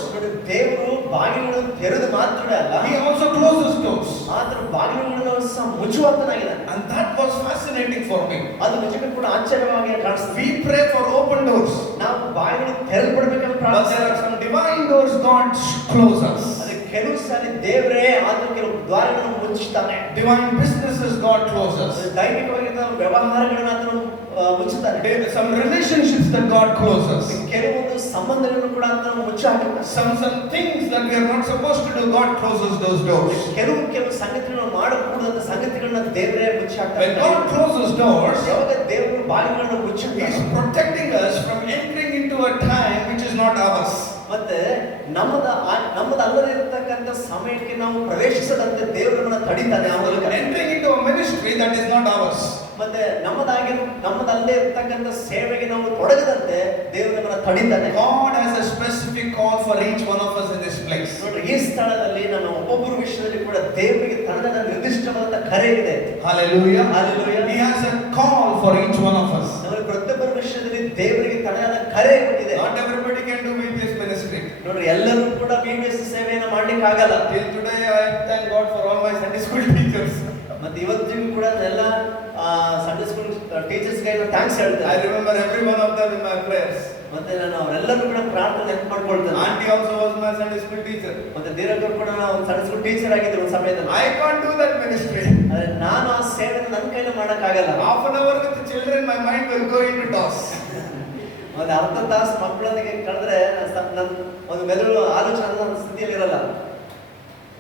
ದೇವರು ಬಾಗಿಲುಗಳನ್ನು ತೆರೆದು ಮಾತ್ರ ಅಲ್ಲ, he also closes doors. ಆತನ ಬಾಗಿಲುಗಳನ್ನು ಸಹ ಮುಚ್ಚುವಂತನಾಗಿದ್ದಾನೆ. And that was fascinating for me. ಅದು ನಿಜಕ್ಕೂ ಕೂಡ ಆಶ್ಚರ್ಯವಾಗಿ ಕಾಣಿಸ್ತದೆ. We pray for open doors, ನಾವು ಬಾಗಿಲು ತೆರೆಯಲ್ಪಡಬೇಕಂತ but ಪ್ರಾರ್ಥನೆ. there are some divine doors God closes. ಅದು ಕೆಲವು ಸಾರಿ ದೇವರೇ ಆತನ ಕೆಲವು ದ್ವಾರಗಳನ್ನು ಮುಚ್ಚುತ್ತಾನೆ. Divine businesses God closes. ದೈವಿಕವಾಗಿದ್ದ ವ್ಯವಹಾರಗಳನ್ನು ಆತನು ಮುಚ್ಚುತ್ತಾನೆ. Some relationships that God closes. ಕೆಲವೊಂದು ಸಂಬಂಧಗಳನ್ನು ಕೂಡ ಅಂತ ಮುಚ್ಚಿ ಹಾಕುತ್ತಾನೆ. Some things that we are not supposed to do, God closes those doors. ಕೆಲವು ಸಂಗತಿಗಳನ್ನು ಮಾಡಕೂಡದಂತ ಸಂಗತಿಗಳನ್ನ ದೇವರೇ ಮುಚ್ಚಿ ಹಾಕ್ತಾನೆ. When God closes doors, ಯಾವಾಗ ದೇವರು ಬಾಗಿಲುಗಳನ್ನು ಮುಚ್ಚುತ್ತಾನೆ, He is protecting us from entering into a time which is not ours. ಮತ್ತೆ ನಮ್ಮದಲ್ಲದೆ ಇರತಕ್ಕಂತ ಸಮಯಕ್ಕೆ ನಾವು ಪ್ರವೇಶಿಸದಂತೆ ದೇವರನ್ನ ತಡಿತಾನೆ. ಆ ಮೂಲಕ Entering into a ministry that is not ours. ಮತ್ತೆ ನಮ್ಮದಲ್ಲದೆ ಇರತಕ್ಕಂತ ಸೇವೆಗೆ ನಾವು ತೊಡಗದಂತೆ ದೇವರನ್ನ ತಡಿತಾನೆ. God has a specific call for each one of us in this place. ನೋಡ್ರಿ, ಈ ಸ್ಥಳದಲ್ಲಿ ನಮ್ಮ ಒಬ್ಬೊಬ್ಬರ ವಿಷಯದಲ್ಲಿ ಕೂಡ ದೇವರಿಗೆ ತನ್ನದ ನಿರ್ದಿಷ್ಟವಾದ ಕರೆ ಇದೆ. Hallelujah. Hallelujah. He has a call for each one of us. ನಮ್ಮ ಪ್ರತಿಯೊಬ್ಬರ ವಿಷಯದಲ್ಲಿ ದೇವರಿಗೆ ತನ್ನದ ಕರೆ ಇದೆ. Not everybody can do VBS ministry. ನೋಡ್ರಿ, ಎಲ್ಲರೂ ಕೂಡ VBS ಸೇವೆಯನ್ನು ಮಾಡ್ಲಿಕ್ಕೆ ಆಗಲ್ಲ. Till today I thank God for all my Sunday school teachers. ಮತ್ತೆ ಇವತ್ತಿಗೂ ಕೂಡ ಎಲ್ಲ ಸಂಡೇ ಸ್ಕೂಲ್ ಟೀಚರ್ಸ್ ಗೆ ಥ್ಯಾಂಕ್ಸ್ ಹೇಳ್ತೇನೆ. I remember every one of them in my prayers. ಮತ್ತೆ ನಾನು ಅವರೆಲ್ಲರೂ ಕೂಡ ಪ್ರಾರ್ಥನೆ ನೆನಪು ಮಾಡ್ಕೊಳ್ತೇನೆ. Auntie also was my Sunday school teacher. ಮತ್ತೆ ಧೀರಕರು ಕೂಡ ಒಂದು ಸಂಡೇ ಸ್ಕೂಲ್ ಟೀಚರ್ ಆಗಿದ್ರು ಒಂದು ಸಮಯದಲ್ಲಿ. I can't do that ministry. ಆದ್ರೆ ನಾನು ಆ ಸೇವೆನ ನನ್ನ ಕೈಯಲ್ಲಿ ಮಾಡಕ್ ಆಗಲ್ಲ. Half an hour with the children, my mind will go into toss. ಒಂದು ಅರ್ಧ ತಾಸು ಮಕ್ಕಳೊಂದಿಗೆ ಕಳೆದ್ರೆ ನನ್ನ ಒಂದು ಮೆದುಳು ಆಲೋಚನೆ ನನ್ನ ಸ್ಥಿತಿಯಲ್ಲಿ ಇರಲ್ಲ.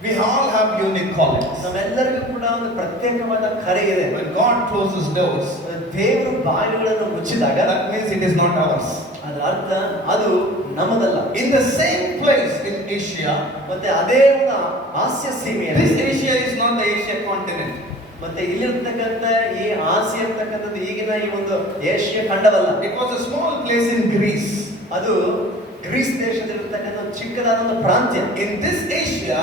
We all have unique callings. ನಮ್ಮೆಲ್ಲರಿಗೂ ಕೂಡ ಒಂದು ಪ್ರತ್ಯೇಕವಾದ ಕರೆ ಇದೆ. When God closes doors, ದೇವರು ಬಾಗಿಲುಗಳನ್ನು ಮುಚ್ಚಿದಾಗ that means it is not ours. ಅದರ ಅರ್ಥ ಅದು ನಮ್ಮದಲ್ಲ. In the same place in Asia, ಮತ್ತೆ ಅದೇ ಒಂದು ಆಸ್ಯ ಸೀಮೆಯಲ್ಲಿ, this Asia is not the Asia continent. ಮತ್ತೆ ಇಲ್ಲಿರ್ತಕ್ಕಂಥ ಈ ಆಸಿಯಾ ಇರ್ತಕ್ಕಂಥದ್ದು ಈಗಿನ ಈ ಒಂದು ಏಷ್ಯಾ ಖಂಡವಲ್ಲ. It was a small place in Greece. ಅದು ಗ್ರೀಸ್ ದೇಶದಲ್ಲಿರ್ತಕ್ಕಂಥ ಚಿಕ್ಕದಾದ ಒಂದು ಪ್ರಾಂತ್ಯ. In this Asia,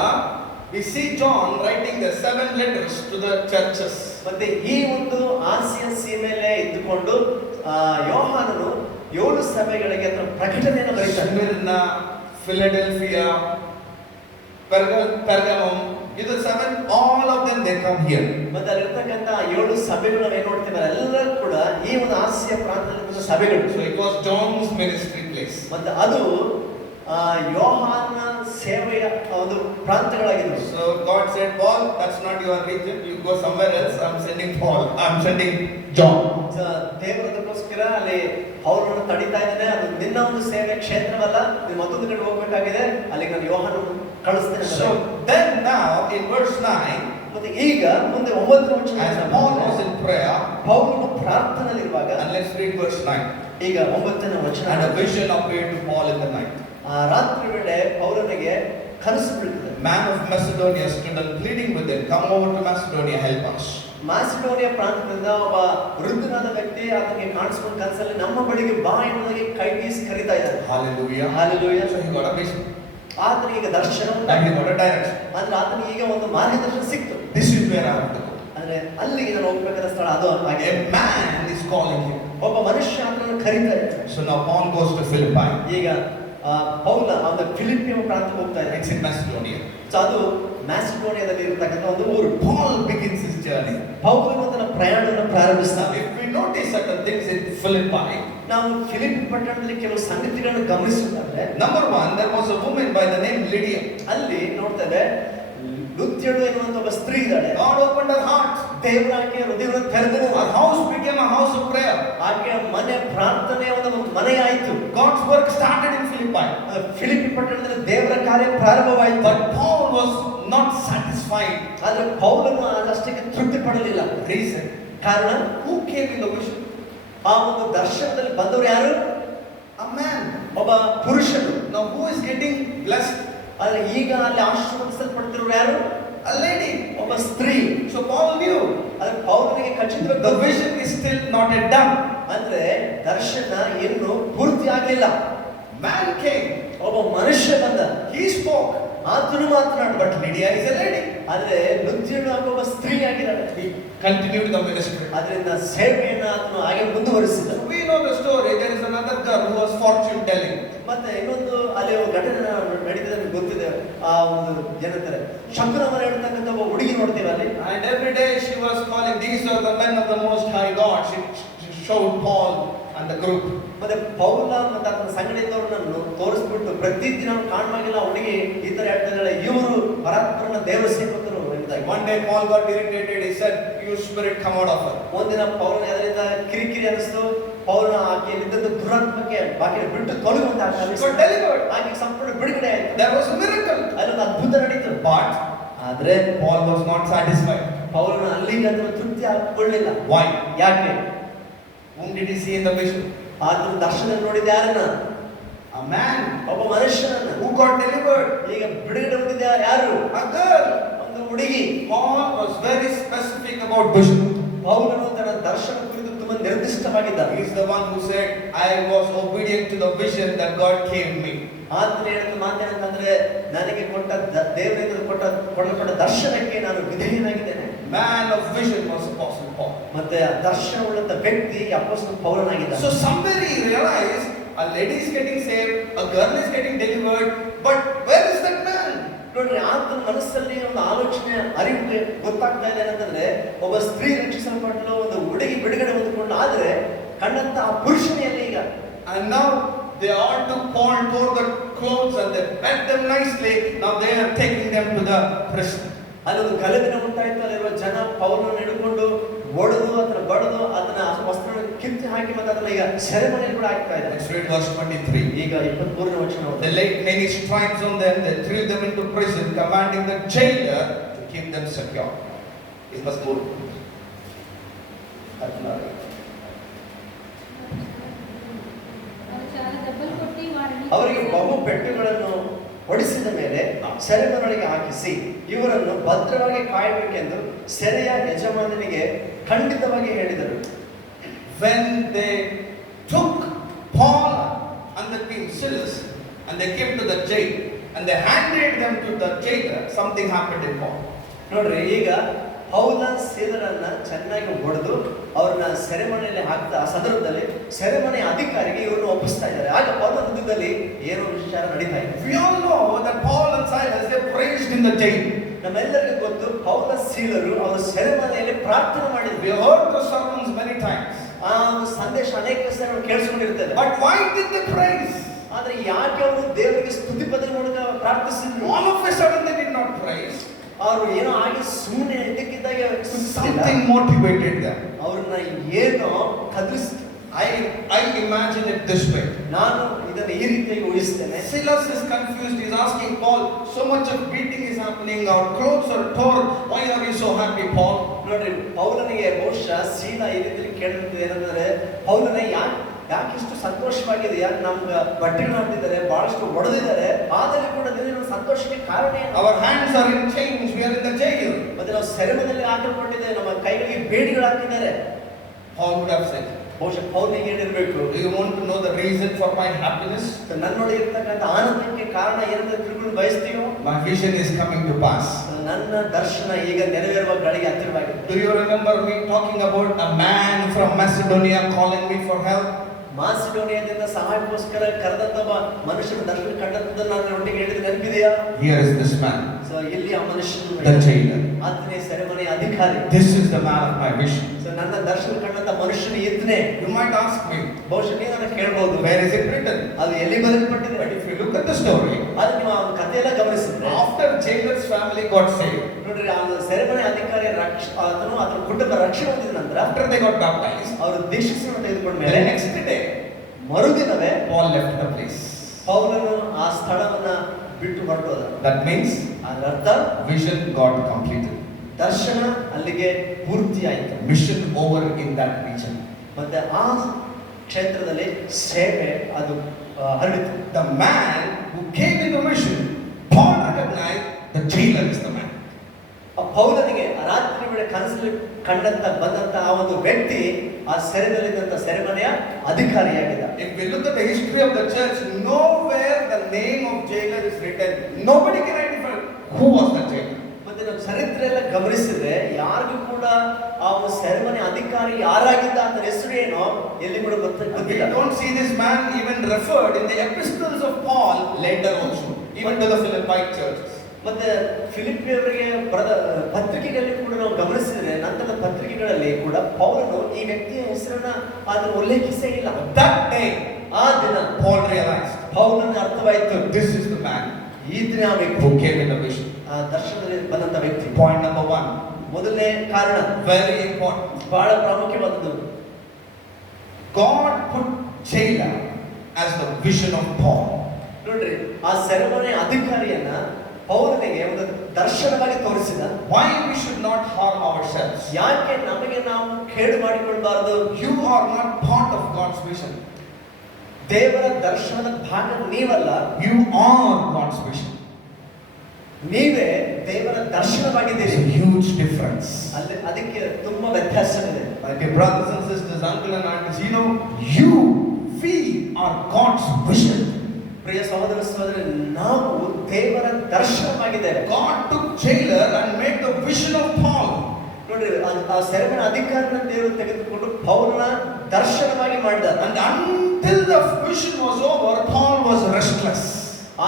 we see John writing the 7 letters to the churches. ಮತ್ತೆ ಈ ಒಂದು ಆಸಿಯಾ ಸೀಮೆಯಲ್ಲೇ ಇದ್ದುಕೊಂಡು ಯೋಹಾನನು 7 ಸಭೆಗಳಿಗೆ ಅದರ ಪ್ರಕಟಣೆಯನ್ನು ಬರೆಯುತ್ತಾನೆ. Smyrna, Philadelphia, Pergamum. ಇದು 7, all of them they come here. ಮತ್ತೆ ಅಲ್ಲಿರ್ತಕ್ಕಂಥ 7 ಸಭೆಗಳು ನಾವು ಏನ್ ನೋಡ್ತೀವಿ ಎಲ್ಲರೂ ಕೂಡ ಈ ಒಂದು ಆಸಿಯಾ ಪ್ರಾಂತ್ಯದಲ್ಲಿ ಸಭೆಗಳು. So it was John's ministry place. ಮತ್ತೆ ಅದು ಯೋಹಾನ ಸೇವೆಯ ಒಂದು ಪ್ರಾಂತ್ಯಗಳಾಗಿದ್ದವು. So God said, Paul, that's not your region. You go somewhere else. I'm sending Paul. I'm sending John. ದೇವರದಕ್ಕೋಸ್ಕರ ಅಲ್ಲಿ ಅವರನ್ನು ತಡಿತಾ ಇದ್ದೇನೆ. ಅದು ನಿನ್ನ ಒಂದು ಸೇವೆ ಕ್ಷೇತ್ರವಲ್ಲ, ನೀನು ಮತ್ತೊಂದು ಕಡೆ ಹೋಗ್ಬೇಕಾಗಿದೆ. ಅಲ್ಲಿ ನಾನು ಯೋಹಾನ ಕಳಿಸ್ತೇನೆ. So then now in verse 9, ಮತ್ತೆ ಈಗ ಮುಂದೆ 9ನೇ ವಚನ, as Paul was in prayer, ಪೌಲನು ಪ್ರಾರ್ಥನೆಯಲ್ಲಿರುವಾಗ, and let's read verse 9. ಈಗ 9ನೇ ವಚನ, And a vision appeared to Paul in the night. ಆ ರಾತ್ರಿ ವೇಳೆ ಪೌಲನಿಗೆ ಕನಸು ಬೀಳುತ್ತದೆ. Man of Macedonia stood and pleading with him, come over to Macedonia, help us. Macedonia ಪ್ರಾಂತ್ಯದಿಂದ ಒಬ್ಬ ವೃದ್ಧನಾದ ವ್ಯಕ್ತಿ ಆತನಿಗೆ ಕಾಣಿಸ್ಕೊಂಡ ಕನಸಲ್ಲಿ ನಮ್ಮ ಬಳಿಗೆ ಬಾ ಎನ್ನುವುದಾಗಿ ಕೈ ಬೀಸಿ ಕರೀತಾ ಇದ್ದಾರೆ. Hallelujah. Hallelujah. So he got a vision. ಆತನಿಗೆ ಈಗ ದರ್ಶನ And he got a direction. ಅಂದ್ರೆ ಆತನಿಗೆ ಈಗ ಒಂದು ಮಾರ್ಗದರ್ಶನ ಸಿಕ್ತು. This is where I have to go. ಅಂದ್ರೆ ಅಲ್ಲಿಗೆ ನಾನು ಹೋಗ್ಬೇಕಾದ ಸ್ಥಳ ಅದು ಆಗಿದೆ. A man is calling him. ಒಬ್ಬ ಮನುಷ್ಯ ಆತನನ್ನು ಕರೀತಾ ಇದ್ದಾನೆ. So now Paul goes to Philippi. ಈಗ ಪೌಲ ಅವನ ಫಿಲಿಪ್ಪಿ ಪ್ರಾಂತ್ಯಕ್ಕೆ ಹೋಗ್ತಾ ಇದ್ದಾನೆ. It's in Macedonia. ಸೊ ಅದು ಮ್ಯಾಸಿಡೋನಿಯಾದಲ್ಲಿ ಇರತಕ್ಕಂಥ ಒಂದು ಊರು. Paul begins his journey. ಪೌಲನು ತನ್ನ ಪ್ರಯಾಣವನ್ನು ಪ್ರಾರಂಭಿಸ್ತಾನೆ. If we notice certain things in Philippi, ನಾವು ಫಿಲಿಪ್ಪಿ ಪಟ್ಟಣದಲ್ಲಿ ಕೆಲವು ಸಂಗತಿಗಳನ್ನು ಗಮನಿಸುತ್ತಂದ್ರೆ, number 1, there was a woman by the name Lydia. ಅಲ್ಲಿ ನೋಡ್ತೇವೆ ಲುದ್ಯಳು ಎನ್ನುವಂತ ಒಬ್ಬ ಸ್ತ್ರೀ ಇದ್ದಾಳೆ. God opened her heart. ದೇವರ ಆಕೆಯ ಹೃದಯವನ್ನು ತೆರೆದನು. Her house became a house of prayer. ಆಕೆಯ ಮನೆ ಪ್ರಾರ್ಥನೆಯ ಒಂದು ಮನೆಯಾಯಿತು. God's work started in Philippi. Philippi ಪಟ್ಟಣದಲ್ಲಿ ದೇವರ ಕಾರ್ಯ ಪ್ರಾರಂಭವಾಯಿತು. But Paul was not satisfied. ಆದ್ರೆ ಪೌಲನು ಅದಷ್ಟಕ್ಕೆ ತೃಪ್ತಿ ಪಡಲಿಲ್ಲ. Reason. ಕಾರಣ, Who came in the vision? ಆ ಒಂದು ದರ್ಶನದಲ್ಲಿ ಬಂದವರು ಯಾರು? A man. ಒಬ್ಬ ಪುರುಷನು. Now who is getting blessed? ಆದ್ರೆ ಈಗ ಅಲ್ಲಿ ಆಶೀರ್ವದಿಸಲ್ಪಡ್ತಿರೋರು ಯಾರು? A lady. ಒಬ್ಬ ಸ್ತ್ರೀ. So Paul knew. ಆದ್ರೆ ಪೌಲನಿಗೆ ಖಚಿತವಾಗಿ The vision is still not yet done. ಅಂದ್ರೆ ದರ್ಶನ ಇನ್ನೂ ಪೂರ್ತಿ ಆಗಲಿಲ್ಲ. Man came. ಒಬ್ಬ ಮನುಷ್ಯ ಬಂದ. He spoke. ಆತನು ಮಾತನಾಡ. But Lydia is a lady. ಆದ್ರೆ ಲುದ್ಯಳು ಒಬ್ಬ ಸ್ತ್ರೀ ಆಗಿದ್ದಾಳೆ. He continued the ministry. ಅದರಿಂದ ಸೇವೆಯನ್ನು ಆತನು ಹಾಗೆ ಮುಂದುವರಿಸಿದ. We know the story. There is another girl who was fortune telling. ಮತ್ತೆ ಇನ್ನೊಂದು ಅಲ್ಲಿ ಒಂದು ಘಟನೆ ನಡೀತಿದೆ, ನಮಗೆ ಗೊತ್ತಿದೆ. ಆ ಒಂದು ಏನಂತಾರೆ, ಶಕುನವರ ಹೇಳ್ತಕ್ಕಂಥ ಒಬ್ಬ ಹುಡುಗಿ ನೋಡ್ತೀವಿ ಅಲ್ಲಿ. And every day she was calling, these are the men of the Most High God. She showed Paul and the group. ಮತ್ತೆ ಪೌಲ ಮತ್ತೆ ಆತನ ಸಂಗಡಿದವರನ್ನು ತೋರಿಸ್ಬಿಟ್ಟು ಪ್ರತಿದಿನ ಕಾಣುವಾಗಿಲ್ಲ ಹುಡುಗಿ ಈ ತರ ಹೇಳ್ತಾ ಇದ್ದಾಳೆ, ಇವರು ಪರಾತ್ಪರನ ದೇವ ಸೇವಕರು ಎಂಬುದಾಗಿ. One day Paul got irritated. He said, "You spirit, come out of her." ಒಂದಿನ ಪೌಲನಿಗೆ ಅದರಿಂದ ಕಿರಿಕಿರಿ ಅನಿಸ್ತು. ಪೌಲನ ಆಕೆಯಲ್ಲಿದ್ದ ದುರಾತ್ಮಕ್ಕೆ ಆಕೆ ಬಿಟ್ಟು ತೊಲಗುವಂತ She got delivered. ಆಕೆ ಸಂಪೂರ್ಣ ಬಿಡುಗಡೆ ಆಯಿತು. There was a miracle. ಅಲ್ಲೊಂದು ಅದ್ಭುತ ನಡೀತು. But ಆದ್ರೆ Paul was not satisfied. ಪೌಲನ ಅಲ್ಲಿಗೆ ಅದರ ತೃಪ್ತಿ ಆಗಿಕೊಳ್ಳಿಲ್ಲ. Why? ಯಾಕೆ? Whom did he see in the vision? ಆತನ ದರ್ಶನದಲ್ಲಿ ನೋಡಿದ ಯಾರನ್ನ? A man. ಒಬ್ಬ ಮನುಷ್ಯನನ್ನ. Who got delivered? ಈಗ ಬಿಡುಗಡೆ ಹೊಂದಿದ ಯಾರು? A girl. ಒಂದು ಹುಡುಗಿ. Paul was very specific about vision. ಪೌಲನು ತನ್ನ ದರ್ಶನ ಕುರಿತು ತುಂಬಾ ನಿರ್ದಿಷ್ಟವಾಗಿದ್ದ. He is the one who said, "I was obedient to the vision that God gave me." ಆತನ ಹೇಳಿದ ಮಾತೇನಂತಂದ್ರೆ, ನನಗೆ ಕೊಟ್ಟ ದೇವರಿಂದ ಕೊಡಲ್ಪಟ್ಟ ದರ್ಶನಕ್ಕೆ ನಾನು ವಿಧೇಯನಾಗಿದ್ದೇನೆ. Man of vision was Apostle Paul. ಮತ್ತೆ ಆ ದರ್ಶನವುಳ್ಳಂತ ವ್ಯಕ್ತಿ ಅಪೊಸ್ತಲ ಪೌಲನಾಗಿದ್ದ. So somewhere he realized a lady is getting saved, a girl is getting delivered, but where is that man? ನೋಡ್ರಿ, ಆತನ ಮನಸ್ಸಲ್ಲಿ ಒಂದು ಆಲೋಚನೆ ಅರಿವಿಗೆ ಗೊತ್ತಾಗ್ತಾ ಇದೆ ಏನಂತಂದ್ರೆ, ಒಬ್ಬ ಸ್ತ್ರೀ ರಕ್ಷಿಸಲ್ಪಟ್ಟಳು, ಒಂದು ಹುಡುಗಿ ಬಿಡುಗಡೆ ಹೊಂದಿಕೊಂಡು, ಆದ್ರೆ ಕಂಡಂತ ಆ ಪುರುಷನಿಯಲ್ಲಿ ಈಗ. And now they all took Paul, tore the clothes and they bent them nicely. Now they are taking them to the prison. ಅಲ್ಲೊಂದು ಗಲಭೆ ಉಂಟಾಯ್ತು. ಅಲ್ಲಿರುವ ಜನ ಪೌಲನನ್ನು ಹಿಡ್ಕೊಂಡು ಒಡೆದು ಅದನ್ನ ಬಡದು ಅದನ್ನ ವಸ್ತ್ರವನ್ನು ಕಿತ್ತು ಹಾಕಿ ಮತ್ತೆ ಅದನ್ನ ಈಗ ಸೆರೆಮನೆಯಲ್ಲಿ ಕೂಡ ಹಾಕ್ತಾ ಇದ್ದಾರೆ. Let's read verse 23. ಈಗ 23ನೇ ವಚನ. They laid many stripes on them, they threw them into prison, commanding the jailer to keep them secure. It was good. ಅವರಿಗೆ ಬಹು ಪೆಟ್ಟುಗಳನ್ನು ಹೊಡಿಸಿದ ಮೇಲೆ ಸೆರೆಮನೆಯೊಳಗೆ ಹಾಕಿಸಿ ಇವರನ್ನು ಭದ್ರವಾಗಿ ಕಾಯಬೇಕೆಂದು ಸೆರೆಯ ಯಜಮಾನನಿಗೆ ಖಂಡಿತವಾಗಿ ಹೇಳಿದರು. When they took Paul and the king Silas and they came to the jail and they handed them to the jailer, something happened in Paul. ನೋಡ್ರಿ, ಈಗ ಪೌಲ ಸೀಲರನ್ನ ಚೆನ್ನಾಗಿ ಹೊಡೆದು ಅವ್ರನ್ನ ಸೆರೆಮನೆಯಲ್ಲಿ ಹಾಕಿದ ಆ ಸಂದರ್ಭದಲ್ಲಿ ಸೆರೆಮನೆ ಅಧಿಕಾರಿಗೆ ಇವ್ರನ್ನ ಒಪ್ಪಿಸ್ತಾ ಇದ್ದಾರೆ. ಆಗ ಪೌಲ ಹೃದಯದಲ್ಲಿ ಏನೋ ವಿಚಾರ ನಡೀತಾ ಇದೆ. We all know that Paul and Silas, they praised in the jail. ನಮ್ಮೆಲ್ಲರಿಗೂ ಗೊತ್ತು, ಪೌಲ ಸೀಲರು ಅವರು ಸೆರೆಮನೆಯಲ್ಲಿ ಪ್ರಾರ್ಥನೆ ಮಾಡಿದ್ರು. We heard the sermons many times. ಆ ಸಂದೇಶ ಅನೇಕ ಸಲ ಕೇಳಿಸ್ಕೊಂಡಿರ್ತೇವೆ. But why did they praise? ಆದ್ರೆ ಯಾಕೆ ಅವರು ದೇವರಿಗೆ ಸ್ತುತಿ ಪದದ ಮೂಲಕ ಪ್ರಾರ್ಥಿಸಿದ್ರು? All of a sudden they did not praise. ಅವರು ಏನೋ ಆಗಿ ಸುಮ್ಮನೆ ಇದ್ದಕ್ಕಿದ್ದಾಗ Something motivated them. ಅವ್ರನ್ನ ಏನೋ ಕದಲಿಸಿದ್ರು. I imagine it this way. ನಾನು ಇದನ್ನು ಈ ರೀತಿಯಾಗಿ ಊಹಿಸ್ತೇನೆ. Silas is confused. He's asking Paul, so much of beating is happening, our clothes are torn. Why are you so happy, Paul? ನೋಡ್ರಿ, ಪೌಲನಿಗೆ ಬಹುಶಃ ಸೀಲ ಈ ರೀತಿಯಲ್ಲಿ ಕೇಳಿದ್ರೆ ಏನಂದ್ರೆ, ಪೌಲನ ಯಾಕಿಷ್ಟು ಸಂತೋಷವಾಗಿದೆಯಾ? ನಮ್ಗೆ ಬಟ್ಟೆಗಳು ಹಾಕ್ತಿದ್ದಾರೆ, ಬಹಳಷ್ಟು ಹೊಡೆದಿದ್ದಾರೆ, ಆದರೂ ಕೂಡ ನಿನ್ನ ಸಂತೋಷಕ್ಕೆ ಕಾರಣ ಏನು? Our hands are in chains, we are in the jail. ಮತ್ತೆ ನಾವು ಸೆರೆಮನೆಯಲ್ಲಿ ಹಾಕಲ್ಪಟ್ಟಿದ್ದೇವೆ, ನಮ್ಮ ಕೈಗಳಿಗೆ ಬೇಡಿಗಳು ಹಾಕಿದ್ದಾರೆ. Paul would have said, ಬಹುಶಃ ಪೌಲನಿಗೆ ಏನಿರಬೇಕು? do you want to know the reason for my happiness? ನನ್ನೊಳಗೆ ಇರ್ತಕ್ಕಂಥ ಆನಂದಕ್ಕೆ ಕಾರಣ ಏನಂತ ತಿಳ್ಕೊಂಡು ಬಯಸ್ತೀವೋ? My vision is coming to pass. ನನ್ನ ದರ್ಶನ ಈಗ ನೆರವೇರುವ ಗಳಿಗೆ ಹತ್ತಿರವಾಗಿದೆ. Do you remember me talking about a man from Macedonia calling me for help? ಮಾಸಿಡೋನಿಯಾದಿಂದ ಸಹಾಯಕ್ಕೋಸ್ಕರ ಕರೆದಂತ ಮನುಷ್ಯನ ದರ್ಶನ ಕಂಡಂತ ನಾನು ಒಟ್ಟಿಗೆ ಹೇಳಿದ ನೆನಪಿದೆಯಾ? Here is this man, so ಇಲ್ಲಿ ಆ ಮನುಷ್ಯನು, the jailer. ಆತನೇ ಸೆರೆಮನೆ ಅಧಿಕಾರಿ. This is the man of my vision. So ನನ್ನ ದರ್ಶನ ಕಂಡಂತ ಮನುಷ್ಯನು ಇದ್ನೇ. You might ask me, ಬಹುಶಃ ನೀವು ನನ್ನ ಕೇಳಬಹುದು, where is it written? ಅದು ಎಲ್ಲಿ ಬರೆಯಲ್ಪಟ್ಟಿದೆ? But if you look at the story, ಅದು ನೀವು ಆ ಕಥೆಯೆಲ್ಲ ಗಮನಿಸಿದ್ರೆ, after jailer's family got saved, ನೋಡ್ರಿ, ಆ ಸೆರೆಮನೆ ಅಧಿಕಾರಿ ಆತನು ಅದರ ಕುಟುಂಬ ರಕ್ಷಣೆ ಹೊಂದಿದ ನಂತರ, after they got baptized, ಅವರು ದೀಕ್ಷೆಯನ್ನು ತೆಗೆದುಕೊಂಡ the ಮೇಲೆ next day, ಮರುದಿನವೇ Paul left the place. ಪೌಲನು ಆ ಸ್ಥಳವನ್ನ ಬಿಟ್ಟು ಹೊರಟೋದ. That means ಅದರ ಅರ್ಥ vision got completed. ದರ್ಶನ ಅಲ್ಲಿಗೆ ಪೂರ್ತಿ ಆಯಿತು. Mission over in that region. ಮತ್ತೆ ಆ ಕ್ಷೇತ್ರದಲ್ಲಿ ಸೇವೆ ಅದು ಹರಡಿತು. The man who came in the mission, Paul recognized the jailer is the man. ಆ ಪೌಲನಿಗೆ ರಾತ್ರಿ ವೇಳೆ ಕನಸಲ್ಲಿ ಕಂಡಂತ ಬಂದಂತ ಆ ಒಂದು ವ್ಯಕ್ತಿ ಆ ಸೆರೆದಲ್ಲಿದ್ದಂತ ಸೆರೆಮನೆಯ ಅಧಿಕಾರಿಯಾಗಿದ್ದ. If we look at the history of the church, nowhere the name of jailer is written. Nobody can identify who was the jailer. ಮತ್ತೆ ನಾವು ಚರಿತ್ರೆ ಎಲ್ಲ ಗಮನಿಸಿದ್ರೆ ಯಾರಿಗೂ ಕೂಡ ಆ ಒಂದು ಸೆರೆಮನೆ ಅಧಿಕಾರಿ ಯಾರಾಗಿದ್ದ ಅಂತ ಹೆಸರು ಏನೋ ಎಲ್ಲಿ ಕೂಡ We ಗೊತ್ತಿಲ್ಲ. don't see this man even referred in the epistles of Paul later also, even to the Philippian churches. ಮತ್ತೆ ಫಿಲಿಪ್ಪಿಯವರಿಗೆ ಬರೆದ ಪತ್ರಿಕೆಗಳಲ್ಲಿ ಕೂಡ ನಾವು ಗಮನಿಸಿದ್ರೆ ನಂತರದ ಪತ್ರಿಕೆಗಳಲ್ಲಿ ಕೂಡ ಪೌಲನು ಈ ವ್ಯಕ್ತಿಯ ಹೆಸರನ್ನ ಅದನ್ನು ಉಲ್ಲೇಖಿಸೇ ಇಲ್ಲ. That day, ಆ ದಿನ Paul realized, ಪೌಲನ ಅರ್ಥವಾಯಿತು, this is the man ಈ ದಿನ ಆ ವ್ಯಕ್ತಿ who came in the vision. ಆ ದರ್ಶನದಲ್ಲಿ ಬಂದಂತ ವ್ಯಕ್ತಿ. Point number one, ಮೊದಲನೇ ಕಾರಣ very important. ಬಹಳ ಪ್ರಾಮುಖ್ಯವಾದದ್ದು. God put jailer as the vision of Paul. ನೋಡ್ರಿ, ಆ ಸೆರೆಮನೆ ಅಧಿಕಾರಿಯನ್ನ ಪೌಲನಿಗೆ ಒಂದು ದರ್ಶನವಾಗಿ ತೋರಿಸಿದ. Why we should not harm ourselves? ಯಾಕೆ ನಮಗೆ ನಾವು ಕೇಡು ಮಾಡಿಕೊಳ್ಳಬಾರದು? You are not part of God's vision. ದೇವರ ದರ್ಶನದ ಭಾಗ ನೀವಲ್ಲ, You are God's vision. ನೀವೇ ದೇವರ ದರ್ಶನವಾಗಿದ್ದೀರಿ. There's a huge difference. ಅಲ್ಲಿ ಅದಕ್ಕೆ ತುಂಬಾ ವ್ಯತ್ಯಾಸವಿದೆ. My dear brothers and sisters, uncle and aunties, we are God's vision. ಪ್ರಿಯ ಸಹೋದರ ಸಹೋದರಿ, ನಾವು ದೇವರ ದರ್ಶನವಾಗಿದ್ದೇವೆ. God took jailer and made the vision of Paul. ನೋಡ್ರಿ, ಆ ಸೆರೆಮನೆ ಅಧಿಕಾರನ ದೇವರು ತೆಗೆದುಕೊಂಡು ಪೌಲನ ದರ್ಶನವಾಗಿ ಮಾಡಿದ. And until the vision was over, Paul was restless.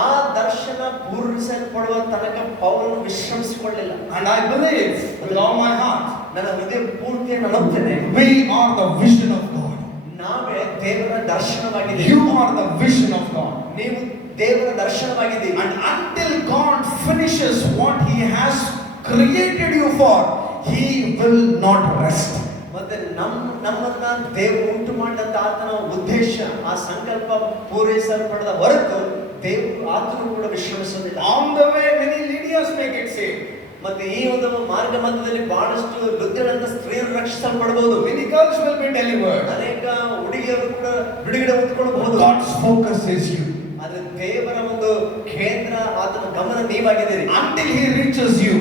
ಆ ದರ್ಶನ ಪೂರ್ಣಿಸಲ್ಪಡುವ ತನಕ ಪೌಲನು ವಿಶ್ರಮಿಸಿಕೊಳ್ಳಲಿಲ್ಲ. And I believe with all my heart, ನನ್ನ ಹೃದಯ ಪೂರ್ತಿಯಾಗಿ ನಂಬುತ್ತೇನೆ, we are the vision of God. ನಾವೇ ದೇವರ ದರ್ಶನವಾಗಿದ್ದೀವಿ. You are the vision of God. ನೀವು ದೇವರ ದರ್ಶನವಾಗಿದ್ದೀವಿ. And until God finishes what He has created you for, He will not rest. ಮತ್ತೆ ನಮ್ಮನ್ನ ದೇವರು ಉಂಟು ಮಾಡಿದಂತ ಆತನ ಉದ್ದೇಶ, ಆ ಸಂಕಲ್ಪ ಪೂರೈಸಲ್ಪಡದ ಹೊರತು ದೇವರು ಆತನು ಕೂಡ ವಿಶ್ರಮಿಸುವುದಿಲ್ಲ. On the way, many Lydias may get saved. ಮತ್ತೆ ಈ ಒಂದು ಮಾರ್ಗ ಮಧ್ಯದಲ್ಲಿ ಬಹಳಷ್ಟು ವೃದ್ಧರಂತ ಸ್ತ್ರೀಯರು ರಕ್ಷಿಸಲ್ಪಡಬಹುದು. Many girls will be delivered. ಅನೇಕ ಹುಡುಗಿಯರು ಕೂಡ ಬಿಡುಗಡೆ ಹೊಂದಿಕೊಳ್ಳಬಹುದು. God's focus is you. ಆದ್ರೆ ದೇವರ ಒಂದು ಕೇಂದ್ರ, ಆತನ ಗಮನ ನೀವಾಗಿದ್ದೀರಿ. Until He reaches you,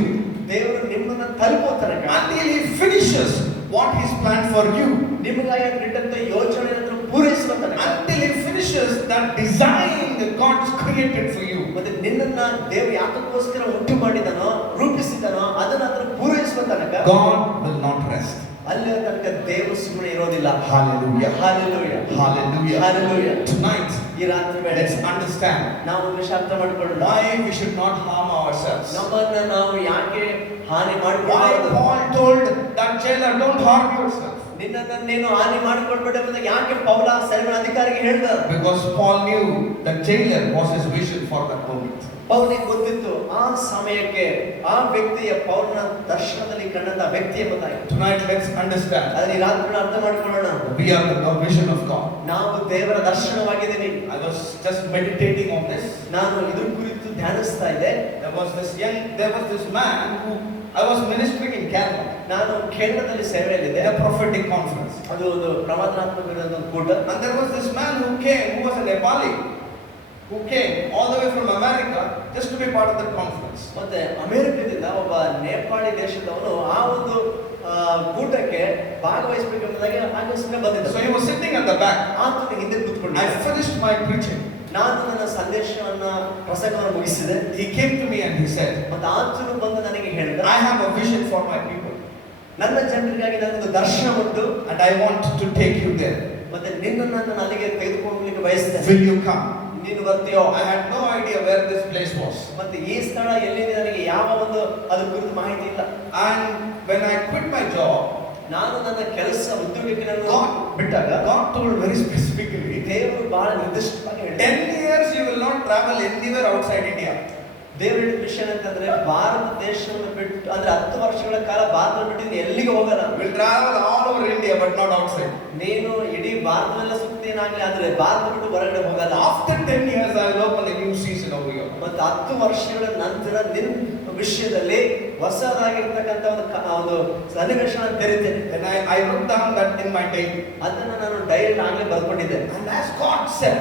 ದೇವರು ನಿಮ್ಮನ್ನ ತಲುಪೋ ತನಕ, until He finishes what He's planned for you, ನಿಮಗಾಗಿ ಇಟ್ಟಂತ ಯೋಜನೆಯನ್ನು ಪೂರೈಸುವ ತನಕ, until He finishes that design that God's created for you, ಮತ್ತೆ ನಿನ್ನನ್ನ ದೇವರು ಯಾಕಕ್ಕೋಸ್ಕರ ಉಂಟು ಮಾಡಿದನೋ, ರೂಪಿಸಿದನೋ ಅದನ್ನ ಪೂರೈಸುವ ತನಕ God will not rest. ಅಲ್ಲಿ ತನಕ ದೇವರು ಸುಮ್ಮನೆ ಇರೋದಿಲ್ಲ. Hallelujah. Hallelujah. Hallelujah. Hallelujah. Tonight, ಈ ರಾತ್ರಿ ವೇಳೆ let's understand ನಾವು ಒಂದು ವಿಷಯ ಅರ್ಥ ಮಾಡಿಕೊಳ್ಳೋಣ. why we should not harm ourselves. ನಮ್ಮನ್ನ ನಾವು ಯಾಕೆ ಹಾನಿ Why ಮಾಡಿಕೊಳ್ಳಬಾರದು? Paul told that jailer, don't harm yourself. ನಿನ್ನನ್ನ ನೀನು ಹಾನಿ ಮಾಡಿಕೊಳ್ಬೇಡ ಅಂತ ಯಾಕೆ ಪೌಲ ಸೆರೆಮನೆ ಅಧಿಕಾರಿಗೆ ಹೇಳಿದ? Because Paul knew that jailer was his vision for that moment. ಪೌಲನಿಗೆ ಗೊತ್ತಿತ್ತು ಆ ಸಮಯಕ್ಕೆ ಆ ವ್ಯಕ್ತಿಯ ಪೌಲನ ದರ್ಶನದಲ್ಲಿ ಕಂಡಂತ ವ್ಯಕ್ತಿ ಎಂಬುದಾಗಿ. Tonight, let's understand. ಅದನ್ನ ಈ ರಾತ್ರಿ ಅರ್ಥ ಮಾಡಿಕೊಳ್ಳೋಣ. We are the vision of God. ನಾವು ದೇವರ ದರ್ಶನವಾಗಿದ್ದೀವಿ. I was just meditating on this. ನಾನು ಇದ್ರ ಕುರಿತು ಧ್ಯಾನಿಸ್ತಾ ಇದ್ದೆ. There was this man who I was ministering in Kerala. ನಾನು ಕೇರಳದಲ್ಲಿ ಸೇವೆಯಲ್ಲಿದ್ದೆ. A prophetic conference. ಅದು ಒಂದು ಪ್ರವಾದನಾತ್ಮಕ ಒಂದು ಕೂಟ. And there was this man who came, who was a Nepali, who came all the way from America just to be part of that conference. ಮತ್ತೆ ಅಮೆರಿಕದಿಂದ ಒಬ್ಬ ನೇಪಾಳಿ ದೇಶದವನು ಆ ಒಂದು ಕೂಟಕ್ಕೆ ಭಾಗವಹಿಸಬೇಕೆಂಬುದಾಗಿ ಆಗಸ್ಟ್ಗೆ ಬಂದಿದ್ದ. So he was sitting at the back. ಆತನ ಹಿಂದೆ ಕೂತ್ಕೊಂಡು I finished my preaching. ನಾನು ನನ್ನ ಸಂದೇಶವನ್ನ ಪ್ರಸಂಗವನ್ನು ಮುಗಿಸಿದೆ. He came to me and he said, ಮತ್ತೆ ಆತನು ಬಂದು ನನಗೆ ಹೇಳಿದ, I have a vision for my people. ನನ್ನ ಜನರಿಗಾಗಿ ನನಗೊಂದು ದರ್ಶನ ಉಂಟು, And I want to take you there. ಮತ್ತೆ ನಿನ್ನನ್ನು ನಾನು ಅಲ್ಲಿಗೆ ತೆಗೆದುಕೊಂಡು ಹೋಗಲಿಕ್ಕೆ ಬಯಸಿದೆ. Will you come? ನೀನು ಬರ್ತೀಯೋ? I had no idea where this place was. ಮತ್ತೆ ಈ ಸ್ಥಳ ಎಲ್ಲಿದೆ ನನಗೆ ಯಾವ ಒಂದು ಅದ್ರ ಕುರಿತು ಮಾಹಿತಿ ಇಲ್ಲ. And when I quit my job, ನಾನು ನನ್ನ ಕೆಲಸ ಉದ್ಯೋಗಕ್ಕೆ ನಾನು God ಬಿಟ್ಟಾಗ God told very specifically, ದೇವರು ಬಹಳ ನಿರ್ದಿಷ್ಟವಾಗಿ ಹೇಳಿದ, 10 years you will not travel anywhere outside India. ದೇವರ ವಿಷಯ ಅಂತಂದ್ರೆ ಭಾರತ ದೇಶವನ್ನು ಬಿಟ್ಟು, ಅಂದ್ರೆ 10 ವರ್ಷಗಳ ಕಾಲ ಭಾರತ ಬಿಟ್ಟು ಎಲ್ಲಿಗೆ ಹೋಗಲ್ಲ. Will travel all over India but not outside. ನೀನು ಇಡೀ ಭಾರತವೆಲ್ಲ ಸುತ್ತೇನಾಗ್ಲಿ, ಆದ್ರೆ ಭಾರತ ಬಿಟ್ಟು ಹೊರಗಡೆ ಹೋಗಲ್ಲ. After 10 years I will open a new season over here. ಮತ್ತೆ 10 ವರ್ಷಗಳ ನಂತರ ನಿನ್ನ ವಿಷಯದಲ್ಲಿ ಹೊಸದಾಗಿರ್ತಕ್ಕಂಥ ಒಂದು ಸನ್ನಿವೇಶನ ತೆರೀತೇನೆ. Then I wrote down that in my diary. ಅದನ್ನ ನಾನು ಡೈರಿ ಆಗ್ಲೇ ಬರ್ಕೊಂಡಿದ್ದೆ. And as God said,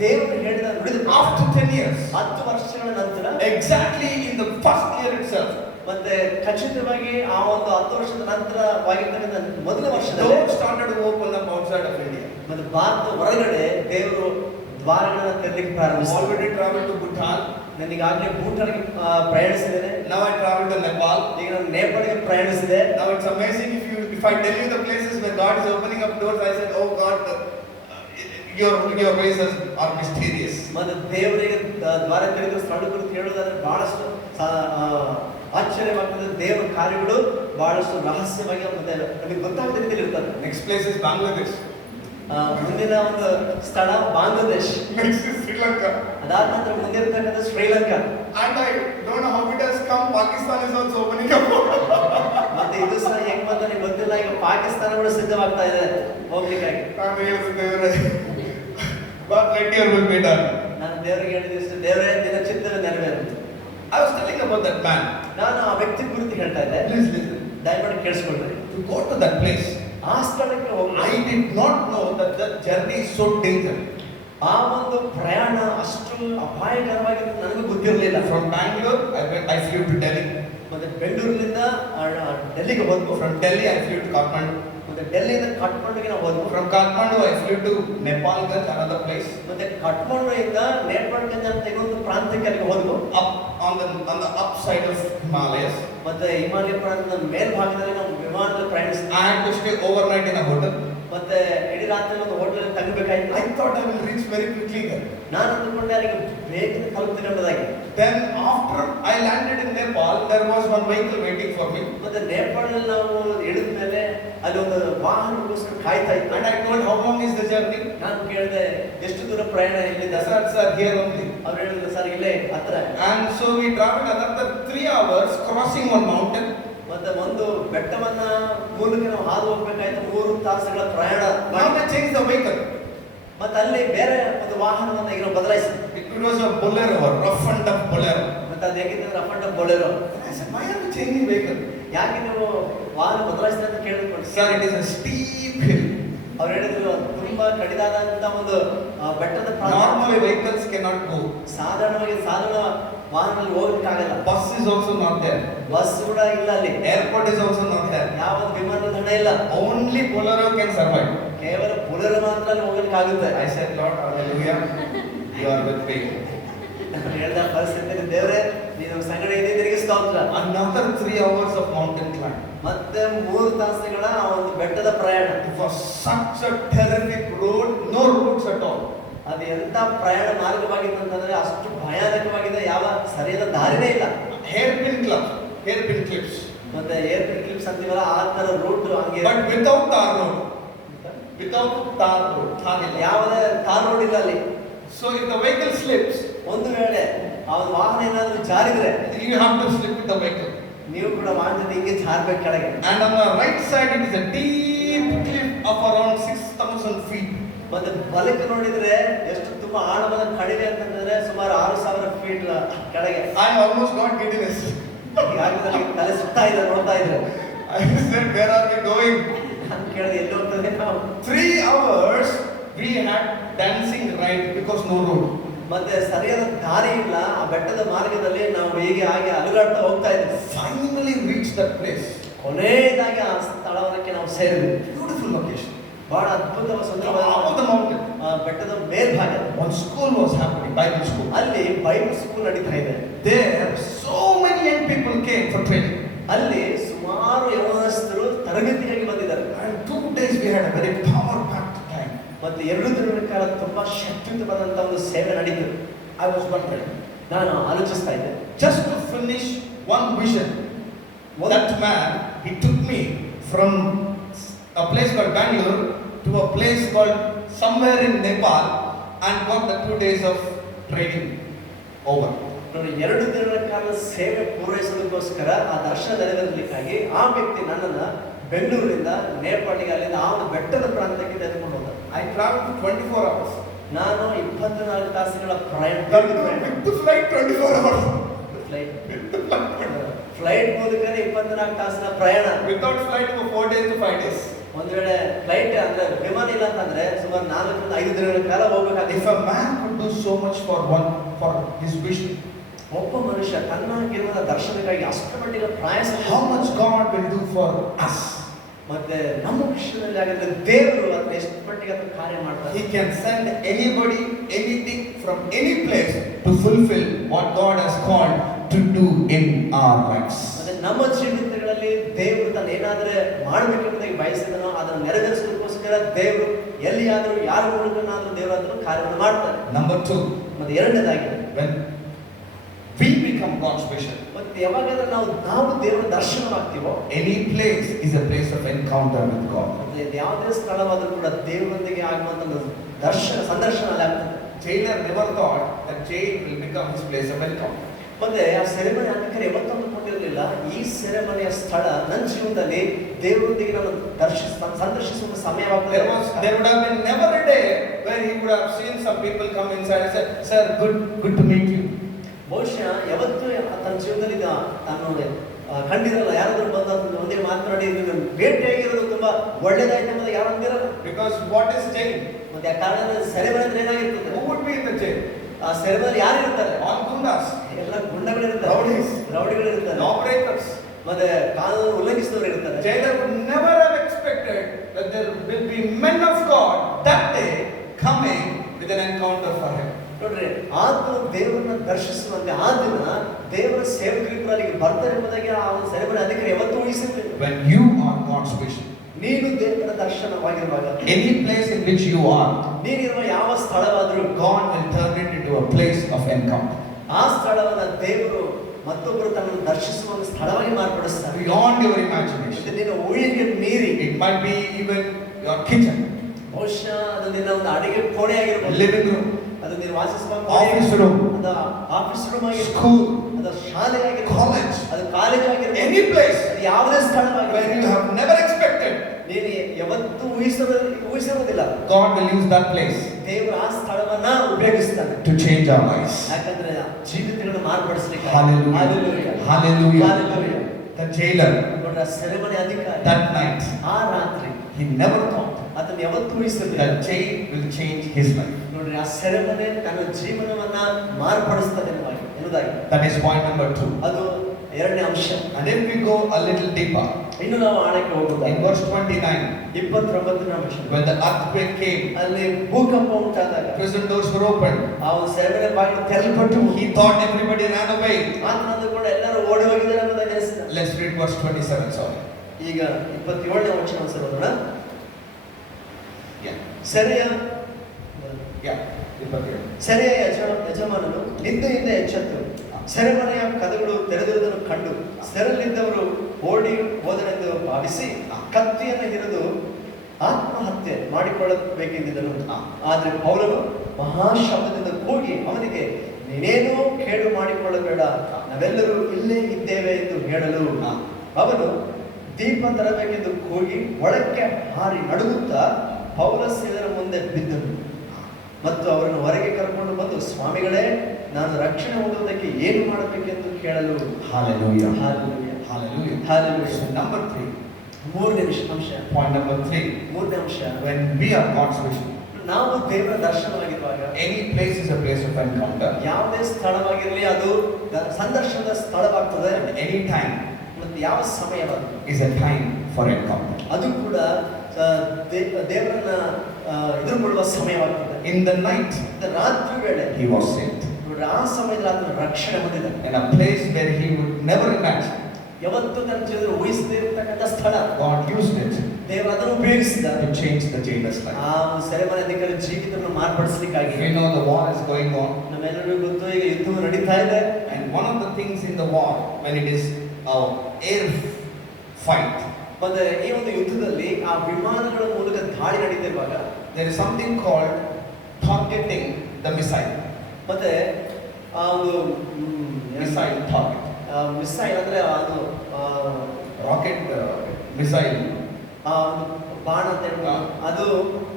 ದೇವರು ಹೇಳಿದ ನುಡಿದ after 10 years, 10 ವರ್ಷಗಳ ನಂತರ, exactly in the first year itself, ಮತ್ತೆ ಖಚಿತವಾಗಿ ಆ ಒಂದು 10 ವರ್ಷದ ನಂತರವಾಗಿರ್ತಕ್ಕಂಥ ಮೊದಲ ವರ್ಷದಲ್ಲಿ doors started to open up outside of India. ಮತ್ತೆ ಭಾರತ ಹೊರಗಡೆ ದೇವರು ದ್ವಾರಗಳನ್ನ ತೆರಲಿಕ್ಕೆ ಪ್ರಾರಂಭಿಸಿದ. Already traveled to Bhutan. ನನಗಾಗಲೇ ಭೂಟಾನ್ಗೆ ಪ್ರಯಾಣಿಸಿದ್ದೇನೆ. Now I traveled to Nepal. ಈಗ ನಾನು ನೇಪಾಳಿಗೆ ಪ್ರಯಾಣಿಸಿದೆ. Now it's amazing if I tell you the places where God is opening up doors. I said, oh God, your ways are mysterious. ಮತ್ತೆ ದೇವರಿಗೆ ದ್ವಾರ ತೆರೆದ ಸ್ಥಳ ಕುರಿತು ಹೇಳೋದಾದ್ರೆ ಬಹಳಷ್ಟು ಆಶ್ಚರ್ಯವಾಗ್ತದೆ. ದೇವರ ಕಾರ್ಯಗಳು ಬಹಳಷ್ಟು ರಹಸ್ಯವಾಗಿ ಮತ್ತೆ ನಮಗೆ ಗೊತ್ತಾಗದ ರೀತಿಯಲ್ಲಿ ಇರ್ತದೆ. Next place is Bangladesh. ಮುಂದಿನ ಒಂದು ಸ್ಥಳ Bangladesh. Next is Sri Lanka. ಅದಾದ ನಂತರ ಮುಂದೆ ಇರ್ತಕ್ಕಂಥ Sri Lanka. And I don't know how it has come, Pakistan is also opening up. ಮತ್ತೆ ಇದು ಸಹ ಹೆಂಗ್ ಬಂತ ನಿಮ್ಗೆ ಗೊತ್ತಿಲ್ಲ, ಈಗ ಪಾಕಿಸ್ತಾನ ಕೂಡ ಸಿದ್ಧವಾಗ್ತಾ ಇದೆ ಹೋಗ್ಲಿಕ್ಕಾಗಿ. ನಾನು ಹೇಳಿದೆ ದೇವರೇ, God let your will be done. ನಾನು ದೇವರಿಗೆ ಹೇಳಿದಷ್ಟು ದೇವರೇ ನಿನ್ನ ಚಿತ್ತವೇ ನೆರವೇರಲಿ. I was telling about that man. ನಾನು ಆ ವ್ಯಕ್ತಿ ಕುರಿತು ಹೇಳ್ತಾ ಇದ್ದೆ, Please listen. ದಯಮಾಡಿ ಕೇಳಿಸ್ಕೊಳ್ರಿ. To go to that place, ಆ ಸ್ಥಳಕ್ಕೆ ಹೋಗಿ I did not know that the journey is so dangerous. ಆ ಒಂದು ಪ್ರಯಾಣ ಅಷ್ಟು ಅಪಾಯಕರವಾಗಿದ್ದು ನನಗೂ ಗೊತ್ತಿರಲಿಲ್ಲ. From Bangalore, I flew to Delhi. ಮತ್ತೆ ಬೆಂಗಳೂರಿನಿಂದ ಡೆಲ್ಲಿಗೆ ಹೋದ್ವು. From Delhi, I flew to Kathmandu. ಮತ್ತೆ ಡೆಲ್ಲಿಯಿಂದ ಕಾಠ್ಮಂಡುಗೆ ನಾವು ಹೋದ್ವು. From Kathmandu, I flew to Nepalganj, another place. ಮತ್ತೆ ಕಾಠ್ಮಂಡುವಿಂದ ನೇಪಾಳಗಂಜ್ ಅಂತ ಇನ್ನೊಂದು ಪ್ರಾಂತ್ಯಕ್ಕೆ ಅಲ್ಲಿಗೆ ಹೋದ್ವು. Up on the upside of Himalayas. ಮತ್ತೆ ಹಿಮಾಲಯ ಪರ್ವತದ ಮೇಲ್ಭಾಗದಲ್ಲಿ ನಾವು ವಿಮಾನದಲ್ಲಿ ಪ್ರಯಾಣಿಸ್ತೀವಿ. I had to stay overnight in a hotel. ಮತ್ತೆ ಇಡೀ ರಾತ್ರಿ ಒಂದು hotel ತಗಬೇಕಾಯ್ತು. I thought I will reach very quickly there. ನಾನು ಅಂದುಕೊಂಡೆ ಅಲ್ಲಿಗೆ ಬೇಗ ತಲುಪ್ತಿರೋದಾಗಿ. Then after I landed in Nepal, there was one vehicle waiting for me. ಮತ್ತೆ ನೇಪಾಳದಲ್ಲಿ ನಾವು ಇಳಿದ ಮೇಲೆ ಅಲ್ಲಿ ಒಂದು ವಾಹನಕ್ಕೋಸ್ಕರ ಕಾಯ್ತಾ ಇತ್ತು. And I told, how long is the journey? ನಾನು ಕೇಳಿದೆ, ಎಷ್ಟು ದೂರ ಪ್ರಯಾಣ ಇಲ್ಲಿಂದ? Sir, here only. ಅವ್ರು ಹೇಳಿದ್ರು, ಸರ್ ಇಲ್ಲೇ ಹತ್ರ. And so we traveled another 3 hours crossing one mountain. ಮತ್ತೆ ಒಂದು ಬೆಟ್ಟವನ್ನ ಮೂಲಕ ನಾವು ಹಾದು ಹೋಗ್ಬೇಕಾಯ್ತು. 3 ತಾಸುಗಳ ಪ್ರಯಾಣ. Now they changed the vehicle. ಮತ್ತೆ ಅಲ್ಲಿ ಬೇರೆ ಒಂದು ವಾಹನವನ್ನ ಈಗ ನಾವು ಬದಲಾಯಿಸಿದ್ವಿ. It was a Bolero, a rough and tough Bolero. ಮತ್ತೆ ಅದು ಹೇಗಿದ್ರೆ ರಫಂಡ ಬೋಲೆರೋ. I said, why are you changing vehicle? ಯಾಕೆ ನೀವು ವಾಹನ ಬದಲಾಯಿಸಿದ ಅಂತ ಕೇಳಿದ್ರು. Sir, it is a steep hill. ಅವ್ರು ಹೇಳಿದ್ರು, ತುಂಬಾ ಕಡಿದಾದಂತ ಒಂದು ಬೆಟ್ಟದ ಪ್ರಾಂತ್ಯ. Normally vehicles cannot go. ಸಾಧಾರಣ ವಾಹನದಲ್ಲಿ ಹೋಗ್ಲಿಕ್ಕಾಗಲ್ಲ. Bus is also not there. Bus ಕೂಡ ಇಲ್ಲ ಅಲ್ಲಿ. Airport is also not there. ಯಾವ ವಿಮಾನದ ಹಣ ಇಲ್ಲ. Only Bolero can survive. ಕೇವಲ ಬುಲೆರೋ ಮಾತ್ರ ಅಲ್ಲಿ ಹೋಗ್ಲಿಕ್ಕಾಗುತ್ತೆ. I said, Lord, hallelujah, you are with me. ನಾನು ಹೇಳಿದ ಪರಿಸ್ಥಿತಿಯಲ್ಲಿ, ದೇವರೇ ನೀನು ಸಂಗಡ ಇದ್ದಿದ್ದರಿಗೆ ಸ್ತೋತ್ರ. Another 3 hours of mountain climb. ಮತ್ತೆ 3 ತಾಸುಗಳ ಆ ಒಂದು ಬೆಟ್ಟದ ಪ್ರಯಾಣ. It was such a terrific road, no roads at all. ಅದು ಎಂತ ಪ್ರಯಾಣ ಮಾರ್ಗವಾಗಿತ್ತು ಅಂತಂದ್ರೆ ಅಷ್ಟು ಭಯಾನಕವಾಗಿದೆ, ಯಾವ ಸರಿಯಾದ ದಾರಿನೇ ಇಲ್ಲ. Hairpin clips. ಮತ್ತೆ ಏರ್ ಕ್ಲಿಪ್ಸ್ ಅಂತೀವಲ್ಲ ಆ ತರ ರೂಟ್ ಹಂಗೆ. But without tar road. Without tar road. ಹಾಗಿಲ್ಲ. ಯಾವುದೇ ತಾರ್ ರೋಡ್ ಇಲ್ಲ ಅಲ್ಲಿ. So if the vehicle slips, ಒಂದು ವೇಳೆ ಆ ಒಂದು ವಾಹನ ಏನಾದ್ರೂ ಜಾರಿದ್ರೆ you have to slip with the vehicle. ನೀವು ಕೂಡ ವಾಹನದಿಂದ ಹಿಂಗೆ ಜಾರ್ಬೇಕು ಕೆಳಗೆ. And on the right side it is a deep cliff of around 6,000 feet. ಮತ್ತೆ ಬಲಕ್ಕೆ ನೋಡಿದ್ರೆ ಎಷ್ಟು ತುಂಬಾ ಆಳವಾದ ಕಡಿಮೆ ಅಂತಂದ್ರೆ ಸುಮಾರು 6,000 ಫೀಟ್ ಕೆಳಗೆ. I almost got giddiness. ಈಗಾಗಲೇ ನನಗೆ ತಲೆ ಸುತ್ತಾ ಇದೆ ನೋಡ್ತಾ ಇದ್ರೆ. I said, where are we going? ನಾನು ಕೇಳಿದೆ, ಎಲ್ಲಿ ಹೋಗ್ತದೆ ನಾವು? 3 hours we had dancing ride because no road. ಮತ್ತೆ ಸರಿಯಾದ ದಾರಿ ಇಲ್ಲ. ಆ ಬೆಟ್ಟದ ಮಾರ್ಗದಲ್ಲಿ ನಾವು ಹೀಗೆ ಹಾಗೆ ಅಲುಗಾಡ್ತಾ ಹೋಗ್ತಾ ಇದ್ವಿ. Finally reached that place. ಕೊನೆಯದಾಗಿ ಆ ಸ್ಥಳವಕ್ಕೆ ನಾವು ಸೇರಿದ್ವಿ. Beautiful location. ಬಹಳ ಅದ್ಭುತವಾದ Top of ಸುಂದರವಾದ the mountain. ಬೆಟ್ಟದ ಮೇಲ್ಭಾಗ. One school was happening, Bible school. ಅಲ್ಲಿ ಬೈಬಲ್ ಸ್ಕೂಲ್ ನಡೀತಾ ಇದೆ. There so many young people came for training. ಅಲ್ಲಿ ಸುಮಾರು ಯೌವನಸ್ಥರು ತರಬೇತಿಗಾಗಿ ಬಂದಿದ್ದಾರೆ. And 2 days we had a very power-packed time. ಮತ್ತೆ 2 ದಿನಗಳ ಕಾಲ ತುಂಬಾ ಶಕ್ತಿಯುತವಾದಂತ ಒಂದು ಸೇವೆ ನಡೀತು. I was wondering, ನಾನು ಆಲೋಚಿಸ್ತಾ ಇದ್ದೆ, just to finish one vision. That man, he took me from a place called Bangalore to a place called somewhere in Nepal and got the 2 days of training over. ನೋಡಿ, 2 ದಿನಗಳ ಕಾಲ ಸೇವೆ ಪೂರೈಸೋದಕ್ಕೋಸ್ಕರ ಆ ದರ್ಶನ ನೆರವೇರಲಿಕ್ಕಾಗಿ ಆ ವ್ಯಕ್ತಿ ನನ್ನನ್ನ ಬೆಂಗಳೂರಿಂದ ನೇಪಾಳಿಗೆ ಅಲ್ಲಿಂದ ಆ ಒಂದು ಬೆಟ್ಟದ ಪ್ರಾಂತ್ಯಕ್ಕೆ ತೆಗೆದುಕೊಂಡು ಹೋದ. I traveled for 24 hours. ನಾನು 24 ತಾಸುಗಳ ಪ್ರಯಾಣ. With the flight 24 hours. Flight ಮೂಲಕನೇ 24 ತಾಸಿನ ಪ್ರಯಾಣ. Without flight for 4 days to 5 days. ಒಂದು ವೇಳೆ ಫ್ಲೈಟ್ ಅಂದ್ರೆ ವಿಮಾನ ಇಲ್ಲ ಅಂತಂದ್ರೆ ಸುಮಾರು 4 ರಿಂದ 5 ದಿನಗಳ ಕಾಲ ಹೋಗಬೇಕಾಗುತ್ತೆ. If a man could do so much for his vision, ಒಬ್ಬ ಮನುಷ್ಯ ತನ್ನಾಗಿರುವ ದರ್ಶನಕ್ಕಾಗಿ ಅಷ್ಟು ಮಟ್ಟಿಗೆ ಪ್ರಯಾಸ, how much God will do for us. ಮತ್ತೆ ನಮ್ಮ ವಿಷಯದಲ್ಲಿ ಆಗಿದ್ರೆ ದೇವರು ಅದನ್ನ ಎಷ್ಟು ಮಟ್ಟಿಗೆ ಅದನ್ನ ಕಾರ್ಯ ಮಾಡ್ತಾರೆ. He can send anybody, anything from any place to fulfill what God has called to do in our lives. ಮತ್ತೆ ನಮ್ಮ ಜೀವಿತಗಳಲ್ಲಿ ದೇವರು ತಾನು ಏನಾದ್ರೆ ಮಾಡಬೇಕೆಂಬುದಾಗಿ ಬಯಸಿದನೋ ಅದನ್ನು ನೆರವೇರಿಸೋದಕ್ಕೋಸ್ಕರ ದೇವರು ಎಲ್ಲಿಯಾದರೂ ಯಾರ ಮೂಲಕನಾದರೂ ದೇವರು ಅದನ್ನು ಕಾರ್ಯವನ್ನು ಮಾಡ್ತಾರೆ. Number 2, ಮತ್ತೆ ಎರಡನೇದಾಗಿ, when we become God's vision, ಮತ್ತೆ ಯಾವಾಗಾದ್ರೂ ನಾವು ದೇವರ ದರ್ಶನವಾಗ್ತೀವೋ, any place is a place of encounter with God. ಮತ್ತೆ ಯಾವುದೇ ಸ್ಥಳವಾದರೂ ಕೂಡ ದೇವರೊಂದಿಗೆ ಆಗುವಂತ ಸಂದರ್ಶನ ಅಲ್ಲಿ ಆಗ್ತದೆ. Jailer never thought that jail will become his place of encounter. ಮತ್ತೆ ಆ ಸೆರೆಮನಿ ಅಧಿಕಾರಿ ಯಾವತ್ತೊಂದು ಕೊಟ್ಟಿರಲಿಲ್ಲ. ಈ ಸೆರೆಮನಿಯ ಸ್ಥಳ ನನ್ನ ಜೀವನದಲ್ಲಿ ದೇವರೊಂದಿಗೆ ನಾನು ಸಂದರ್ಶಿಸುವ ಸಮಯವಾಗ್ತದೆ. There would have been never a day where he would have seen some people come inside and say, "Sir, good to meet you." ಬಹುಶಃ ಯಾವತ್ತೂ ತನ್ನ ಜೀವನದಲ್ಲಿ ತಾನು ಕಂಡಿರಲ್ಲ. ಯಾರಾದ್ರೂ ಬಂದು ಒಂದೇ ಮಾತನಾಡಿ ಭೇಟಿಯಾಗಿರೋದು ತುಂಬಾ ಒಳ್ಳೇದಾಯ್ತು ಅನ್ನೋದು ಯಾರು ಅಂದಿರಲ್ಲ. Because what is jail? ಮತ್ತೆ ಆ ಕಾರಣ ಸೆರೆಮನಿ ಅಂದ್ರೆ ಏನಾಗಿರ್ತದೆ? Who would be in the jail? ಆ ಸೆರೆಮನಿ ಯಾರು ಇರ್ತಾರೆ? All gundas, ಎಲ್ಲ ಗುಂಡಗಳಿರ್ತಾರೆ, ರೌಡಿಗಳಿರ್ತಾರೆ, lawbreakers. ಮತ್ತೆ ಕಾನೂನು ಉಲ್ಲಂಘಿಸಿದವರು ಇರ್ತಾರೆ. Jailer would never have expected that there will be men of God that day coming with an encounter for him. ನೋಡ್ರಿ, ಆತನು ದೇವರನ್ನ ದರ್ಶಿಸುವಂತೆ ಆ ದಿನ ದೇವರ ಸೇವಕರಿಬ್ಬರು ಅಲ್ಲಿಗೆ ಬರ್ತಾರೆ ಎಂಬುದಾಗಿ ಆ ಒಂದು ಸೆರೆಮನಿ ಅಧಿಕಾರಿ ಯಾವತ್ತೂ ಊಹಿಸಿರ್ಲಿಲ್ಲ. When you are God's vision, ನೀನು ದೇವರ ದರ್ಶನವಾಗಿರುವಾಗ, any place in which you are, ನೀನಿರುವ ಯಾವ ಸ್ಥಳವಾದರೂ God will turn it into a place of encounter. ಆ ಸ್ಥಳವನ್ನ ದೇವರು ಮತ್ತೊಬ್ಬರು ತನ್ನನ್ನು ದರ್ಶಿಸುವ ಒಂದು ಸ್ಥಳವಾಗಿ ಮಾರ್ಪಡಿಸ್ತಾರೆ. Beyond your imagination. ಇದು ನಿನ್ನ ಊಹೆಗೆ ಮೀರಿ. It might be even your kitchen, ಬಹುಶಃ ಅದು ನಿನ್ನ ಒಂದು ಅಡಿಗೆ ಕೋಣೆ ಆಗಿರ್ಬೋದು, living room, ಅದು ನೀನು ವಾಸಿಸುವ office room, ಅದು ಆಫೀಸ್ ರೂಮ್ ಆಗಿರ್ಬೋದು, school, ಅದು ಶಾಲೆ ಆಗಿರ್ಬೋದು, college, ಅದು ಕಾಲೇಜ್ ಆಗಿರ್ಬೋದು, any place ಅದು ಯಾವುದೇ where ಸ್ಥಳವಾಗಿರ್ಬೋದು, you have never expected, ನೀನು ಯಾವತ್ತೂ ಊಹಿಸಿರುವುದಿಲ್ಲ. God will use that place ದೇವರು ಆ ಸ್ಥಳವನ್ನ ಉಪಯೋಗಿಸ್ತಾನೆ to change our lives. ಯಾಕಂದ್ರೆ ಜೀವಿತಗಳನ್ನು ಮಾರ್ಪಡಿಸಲಿಕ್ಕೆ. Hallelujah. Hallelujah. Hallelujah. Hallelujah. The jailer, ನೋಡ್ರ ಸೆರೆಮನಿ ಅಧಿಕಾರಿ that night, ಆ ರಾತ್ರಿ he never thought ಅದನ್ನು ಯಾವತ್ತೂ ಊಹಿಸಿರಲಿಲ್ಲ. that jail will change his life. ನೋಡ್ರಿ, ಆ ಸೆರೆಮನೆ ತನ್ನ ಜೀವನವನ್ನ ಮಾರ್ಪಡಿಸ್ತದೆ ಎನ್ನುವುದಾಗಿ. That is point number 2. ಅದು ಎರಡನೇ ಅಂಶ. And then we go a little deeper. ಇನ್ನು ನಾವು ಆಳಕ್ಕೆ ಹೋಗುವುದಾಗಿ In verse 29, 29ನೇ ಅಂಶ. when the earthquake came, ಅಲ್ಲಿ ಭೂಕಂಪ ಉಂಟಾದಾಗ prison doors were opened. ಆ ಒಂದು ಸೆರೆಮನೆ ಬಾಗಿಲು ತೆರೆಯಲ್ಪಟ್ಟು He thought everybody ran away. ಆತನಂದು ಕೂಡ ಎಲ್ಲರೂ ಓಡಿ ಹೋಗಿದ್ದಾರೆ ಅನ್ನೋದಾಗಿ ಅನಿಸಿದ. Let's read verse 27, sorry. ಈಗ 27ನೇ ವಚನ ಓದೋಣ. Yeah. ಸೆರೆಯ Yeah. 27. ಸೆರೆಯ ಯಜಮಾನನು ನಿದ್ದೆಯಿಂದ ಎಚ್ಚೆತ್ತು ಸೆರೆಮನೆಯ ಕದಗಳು ತೆರೆದಿರುವುದನ್ನು ಕಂಡು ಸೆರೆಯಲ್ಲಿದ್ದವರು ಓಡಿ ಹೋದನೆಂದು ಭಾವಿಸಿ ಕತ್ತಿಯನ್ನು ಹಿರಿದು ಆತ್ಮಹತ್ಯೆ ಮಾಡಿಕೊಳ್ಳಬೇಕೆಂದಿದ್ದನು. ಆದರೆ ಪೌಲನು ಮಹಾಶಬ್ದದಿಂದ ಕೂಗಿ ಅವನಿಗೆ, ನೀನೇನೂ ಕೇಡು ಮಾಡಿಕೊಳ್ಳಬೇಡ, ನಾವೆಲ್ಲರೂ ಇಲ್ಲೇ ಇದ್ದೇವೆ ಎಂದು ಹೇಳಲು ಅವನು ದೀಪ ತರಬೇಕೆಂದು ಕೂಗಿ ಒಳಕ್ಕೆ ಹಾರಿ ನಡುಗುತ್ತಾ ಪೌಲ ಸೇವರ ಮುಂದೆ ಬಿದ್ದನು ಮತ್ತು ಅವರನ್ನು ಹೊರಗೆ ಕರ್ಕೊಂಡು ಬಂದು, ಸ್ವಾಮಿಗಳೇ, ನಾನು ರಕ್ಷಣೆ ಹೊಂದುವುದಕ್ಕೆ ಏನು ಮಾಡಬೇಕೆಂದು ಕೇಳಲು. Hallelujah. Hallelujah. Hallelujah. Hallelujah. So number 3. ಮೂರನೇ ಅಂಶ. Point number 3. ಮೂರನೇ ಅಂಶ. When we are God's vision, ನಾವು ದೇವರ ದರ್ಶನವಾಗಿರುವಾಗ any place is a place of encounter. ಯಾವುದೇ ಸ್ಥಳವಾಗಿರಲಿ ಅದು ಸಂದರ್ಶನದ ಸ್ಥಳವಾಗ್ತದೆ. Any time ಮತ್ತು ಯಾವ ಸಮಯವಾಗಲಿ is a time for encounter. ಅದು ಕೂಡ ದೇವರನ್ನ ಎದುರುಗೊಳ್ಳುವ ಸಮಯವಾಗ್ತದೆ. In the night, ರಾತ್ರಿ ವೇಳೆ he was saved. ನೋಡ್ರಿ, ಆ ಸಮಯದಲ್ಲಿ ಆತನ ರಕ್ಷಣೆ ಹೊಂದಿದ. In a place where he would never imagine, ಯಾವತ್ತೂ ತನ್ನ ಜೀವನ ಊಹಿಸದೇ ಇರತಕ್ಕಂಥ ಸ್ಥಳ God used it ದೇವರು ಅದನ್ನು ಉಪಯೋಗಿಸಿದ. to change the jailer's life. ಆ ಸೆರೆಮನೆ ಅಧಿಕಾರಿ ಜೀವಿತವನ್ನು ಮಾರ್ಪಡಿಸಲಿಕ್ಕಾಗಿ. We know the war is going on, ನಮ್ಮೆಲ್ಲರಿಗೂ ಗೊತ್ತು, ಈಗ ಯುದ್ಧವು ನಡೀತಾ ಇದೆ. and one of the things in the war, when it is air fight, ಮತ್ತೆ ಈ ಒಂದು ಯುದ್ಧದಲ್ಲಿ ಆ ವಿಮಾನಗಳ ಮೂಲಕ ದಾಳಿ ನಡೀತಿರುವಾಗ there is something called targeting the missile. ಮತ್ತೆ ಆ ಒಂದು Missile target. ಮಿಸೈಲ್ ಅಂದ್ರೆ ಅದು Rocket missile. ಆ ಒಂದು ಬಾಣ ಅಂತ ಹೇಳ್ಬೋದು. ಅದು